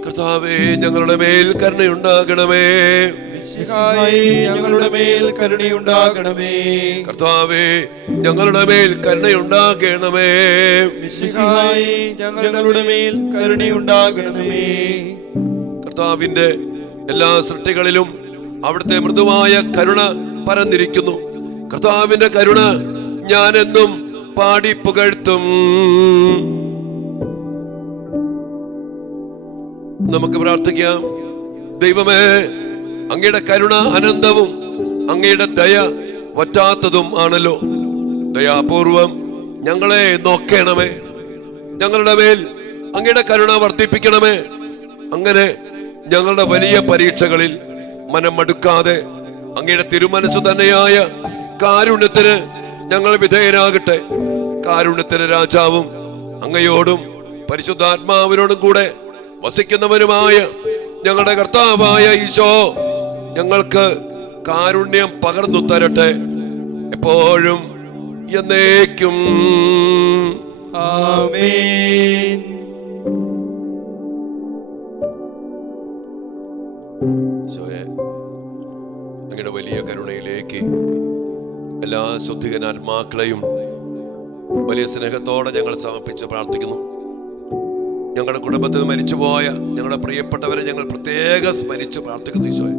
കർത്താവേ, ഞങ്ങളുടെ മേൽ കരുണയുണ്ടാകണമേ. മിശിഹായേ, ഞങ്ങളുടെ മേൽ കരുണയുണ്ടാകണമേ. കർത്താവേ, ഞങ്ങളുടെ മേൽ കരുണയുണ്ടാകണമേ. മിശിഹായേ, ഞങ്ങളുടെ മേൽ കരുണയുണ്ടാകണമേ. കർത്താവിന്റെ എല്ലാ സൃഷ്ടികളിലും അവിടുത്തെ മൃദുവായ കരുണ പരന്നിരിക്കുന്നു. കർത്താവിന്റെ കരുണ ഞാനെന്നും പാടി പുകഴ്ത്തും. നമുക്ക് പ്രാർത്ഥിക്കാം. ദൈവമേ, അങ്ങയുടെ കരുണ അനന്തവും അങ്ങയുടെ ദയ വറ്റാത്തതും ആണല്ലോ. ദയാപൂർവം ഞങ്ങളെ നോക്കണമേ. ഞങ്ങളുടെ മേൽ അങ്ങയുടെ കരുണ വർദ്ധിപ്പിക്കണമേ. അങ്ങനെ ഞങ്ങളുടെ വലിയ പരീക്ഷകളിൽ മനം മടുക്കാതെ അങ്ങയുടെ തിരുമനസ്സു തന്നെയായ കാരുണ്യത്തിന് ഞങ്ങൾ വിധേയരാകട്ടെ. കാരുണ്യത്തിന് രാജാവും അങ്ങയോടും പരിശുദ്ധാത്മാവിനോടും കൂടെ വസിക്കുന്നവനുമായ ഞങ്ങളുടെ കർത്താവായ ഈശോ ഞങ്ങൾക്ക് കാരുണ്യം പകർന്നു തരട്ടെ, എപ്പോഴും എന്നേക്കും. ആമേൻ. ഈശോയെ, അങ്ങയുടെ വലിയ കരുണയിലേക്ക് എല്ലാ ശുദ്ധികനാത്മാക്കളെയും വലിയ സ്നേഹത്തോടെ ഞങ്ങൾ സമർപ്പിച്ച് പ്രാർത്ഥിക്കുന്നു. ഞങ്ങളുടെ കുടുംബത്തിൽ മരിച്ചുപോയ ഞങ്ങളുടെ പ്രിയപ്പെട്ടവരെ ഞങ്ങൾ പ്രത്യേകം സ്മരിച്ച് പ്രാർത്ഥിക്കുന്നു. ഈശോയെ,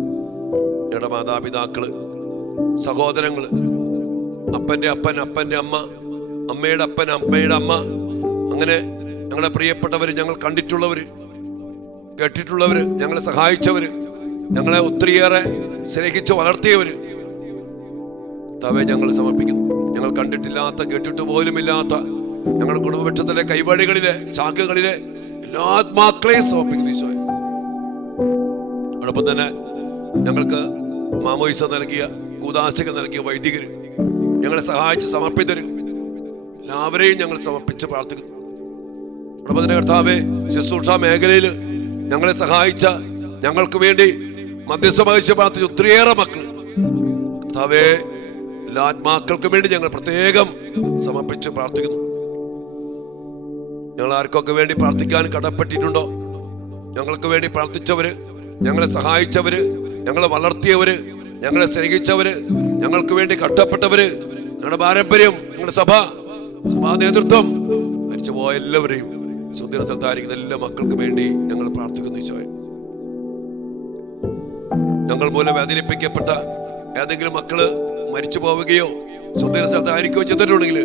ഞങ്ങളുടെ മാതാപിതാക്കള്, സഹോദരങ്ങള്, അപ്പന്റെ അപ്പൻ, അപ്പന്റെ അമ്മ, അമ്മയുടെ അപ്പൻ, അമ്മയുടെ അമ്മ, അങ്ങനെ ഞങ്ങളുടെ പ്രിയപ്പെട്ടവര്, ഞങ്ങൾ കണ്ടിട്ടുള്ളവര്, കേട്ടിട്ടുള്ളവര്, ഞങ്ങളെ സഹായിച്ചവര്, ഞങ്ങളെ ഒത്തിരിയേറെ സ്നേഹിച്ച് വളർത്തിയവര് തവേ ഞങ്ങൾ സമർപ്പിക്കുന്നു. ഞങ്ങൾ കണ്ടിട്ടില്ലാത്ത, കേട്ടിട്ട് പോലുമില്ലാത്ത ഞങ്ങളുടെ കുടുംബവൃക്ഷത്തിലെ കൈവഴികളിലെ ശാഖകളിലെ എല്ലാ ആത്മാക്കളെയും സമർപ്പിക്കുന്നു. ഈശോയെ, അതോടൊപ്പം തന്നെ ഞങ്ങൾക്ക് മാമോയിസ നൽകിയ, കൂദാശകൾ നൽകിയ വൈദികര്, ഞങ്ങളെ സഹായിച്ച് സമർപ്പിതര് എല്ലാവരെയും ഞങ്ങൾ സമർപ്പിച്ച് പ്രാർത്ഥിക്കുന്നു. കർത്താവേ, ശുശ്രൂഷ മേഖലയിൽ ഞങ്ങളെ സഹായിച്ച, ഞങ്ങൾക്ക് വേണ്ടി മധ്യസ്ഥ വഹിച്ച് പ്രാർത്ഥിച്ച ഒത്തിരിയേറെ മക്കൾ, കർത്താവേ, എല്ലാ ആത്മാക്കൾക്കും വേണ്ടി ഞങ്ങൾ പ്രത്യേകം സമർപ്പിച്ച് പ്രാർത്ഥിക്കുന്നു. ഞങ്ങൾ ആർക്കൊക്കെ വേണ്ടി പ്രാർത്ഥിക്കാൻ കടപ്പെട്ടിട്ടുണ്ടോ, ഞങ്ങൾക്ക് വേണ്ടി പ്രാർത്ഥിച്ചവര്, ഞങ്ങളെ സഹായിച്ചവര്, ഞങ്ങളെ വളർത്തിയവര്, ഞങ്ങളെ സ്നേഹിച്ചവര്, ഞങ്ങൾക്ക് വേണ്ടി കഷ്ടപ്പെട്ടവര്, ഞങ്ങളുടെ പാരമ്പര്യം, ഞങ്ങളുടെ സഭാ നേതൃത്വം, മരിച്ചുപോയ എല്ലാവരെയും, സുന്ദര സ്ഥലത്തായിരിക്കുന്ന എല്ലാ മക്കൾക്കും വേണ്ടി ഞങ്ങൾ പ്രാർത്ഥിക്കുന്നു. ഈശോയെ, ഞങ്ങൾ മൂലം വേദനിപ്പിക്കപ്പെട്ട ഏതെങ്കിലും മക്കള് മരിച്ചു പോവുകയോ സുന്ദര സ്ഥലത്തായിരിക്കുകയോ ചെയ്തിട്ടുണ്ടെങ്കിൽ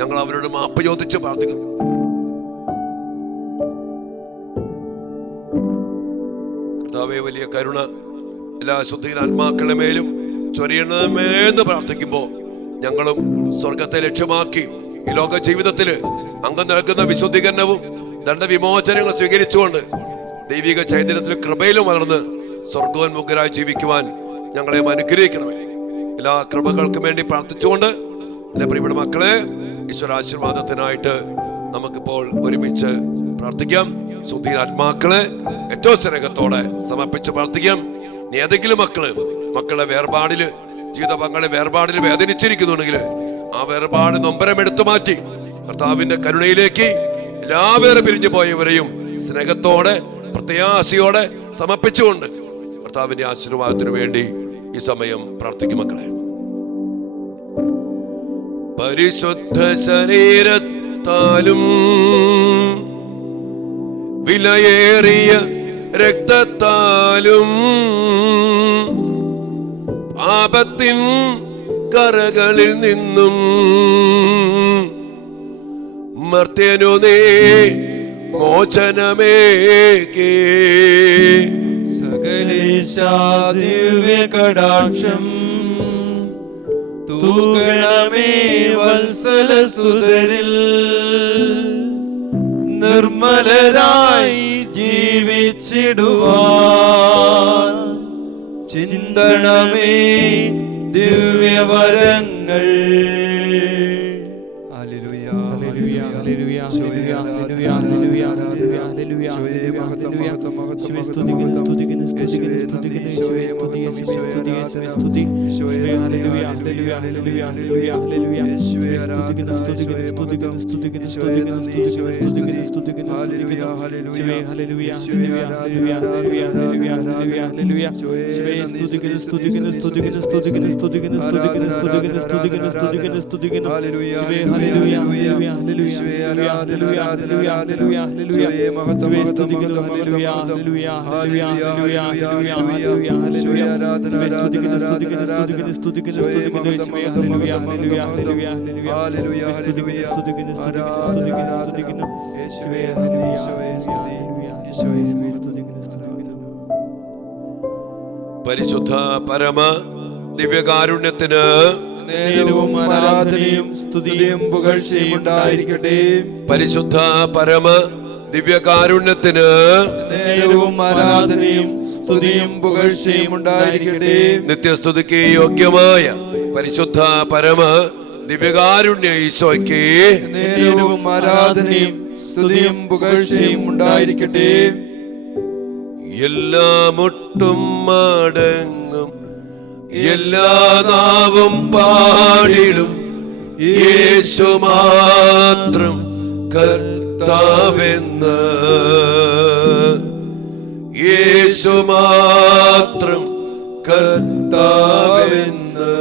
ഞങ്ങൾ അവരോട് മാപ്പ് ചോദിച്ച് പ്രാർത്ഥിക്കുന്നു. കർത്താവേ, വലിയ കരുണ എല്ലാ ശുദ്ധീന ആത്മാക്കളുടെ മേലും ചൊരിയണമേന്ന് പ്രാർത്ഥിക്കുമ്പോൾ ഞങ്ങളും സ്വർഗത്തെ ലക്ഷ്യമാക്കി ഈ ലോക ജീവിതത്തില് അംഗം നടക്കുന്ന വിശുദ്ധീകരണവും ദണ്ഡവിമോചനങ്ങളും സ്വീകരിച്ചുകൊണ്ട് ദൈവിക ചൈതന്യത്തിൽ കൃപയിലും വളർന്ന് സ്വർഗോന്മുഖരായി ജീവിക്കുവാൻ ഞങ്ങളെ അനുഗ്രഹിക്കണമേ. എല്ലാ കൃപകൾക്കും വേണ്ടി പ്രാർത്ഥിച്ചുകൊണ്ട് എന്റെ പ്രിയപ്പെട്ട മക്കളെ, ഈശ്വരാശീർവാദത്തിനായിട്ട് നമുക്കിപ്പോൾ ഒരുമിച്ച് പ്രാർത്ഥിക്കാം. ശുദ്ധീന ആത്മാക്കളെ ഏറ്റവും സ്നേഹത്തോടെ സമർപ്പിച്ച് പ്രാർത്ഥിക്കാം. ഇനി ഏതെങ്കിലും മക്കളെ വേർപാടില്, ജീവിത പങ്കാളി വേർപാടില് വേദനിച്ചിരിക്കുന്നുണ്ടെങ്കിൽ ആ വേർപാട് നൊമ്പരം എടുത്തു മാറ്റി കർത്താവിന്റെ കരുണയിലേക്ക് എല്ലാവരും പിരിഞ്ഞു പോയവരെയും സ്നേഹത്തോടെ പ്രത്യാശയോടെ സമർപ്പിച്ചുകൊണ്ട് കർത്താവിന്റെ ആശീർവാദത്തിനു വേണ്ടി ഈ സമയം പ്രാർത്ഥിക്കും. മക്കളെ, പരിശുദ്ധ ശരീരത്താലും വിലയേറിയ രക്തത്താലും പാപത്തിൻ കറകളിൽ നിന്നും മർത്യനു നീ മോചനമേകേ. സകലേശാ ദിവ്യ കടാക്ഷം തൂകണമേ വത്സല സുതരിൽ. നിർമ്മലരായി ജീവിച്ചിടുവാൻ ചിന്തണമേ ദിവ്യവരങ്ങൾ. പരിശുദ്ധ പരമ ദിവ്യകാരുണ്യത്തിന് നേരവും ആരാധനയും സ്തുതിയും പുകഴ്ചയും ഉണ്ടായിരിക്കട്ടെ. പരിശുദ്ധ പരമ ദിവ്യകാരുണ്യത്തിന് നേരവും ആരാധനയും സ്തുതിയും പുകഴ്ചയും ഉണ്ടായിരിക്കട്ടെ. നിത്യസ്തുതിക്ക് യോഗ്യമായ പരിശുദ്ധ പരമ ദിവ്യകാരുണ്യ ഈശോയ്ക്ക് നേരവും ആരാധനയും സ്തുതിയും പുകഴ്ചയും ഉണ്ടായിരിക്കട്ടെ. എല്ലാ മുട്ടും മടങ്ങും എല്ലാ നാവും പാടിടും യേശു മാത്രം കർത്താവെന്ന്. യേശു മാത്രം കർത്താവെന്ന്.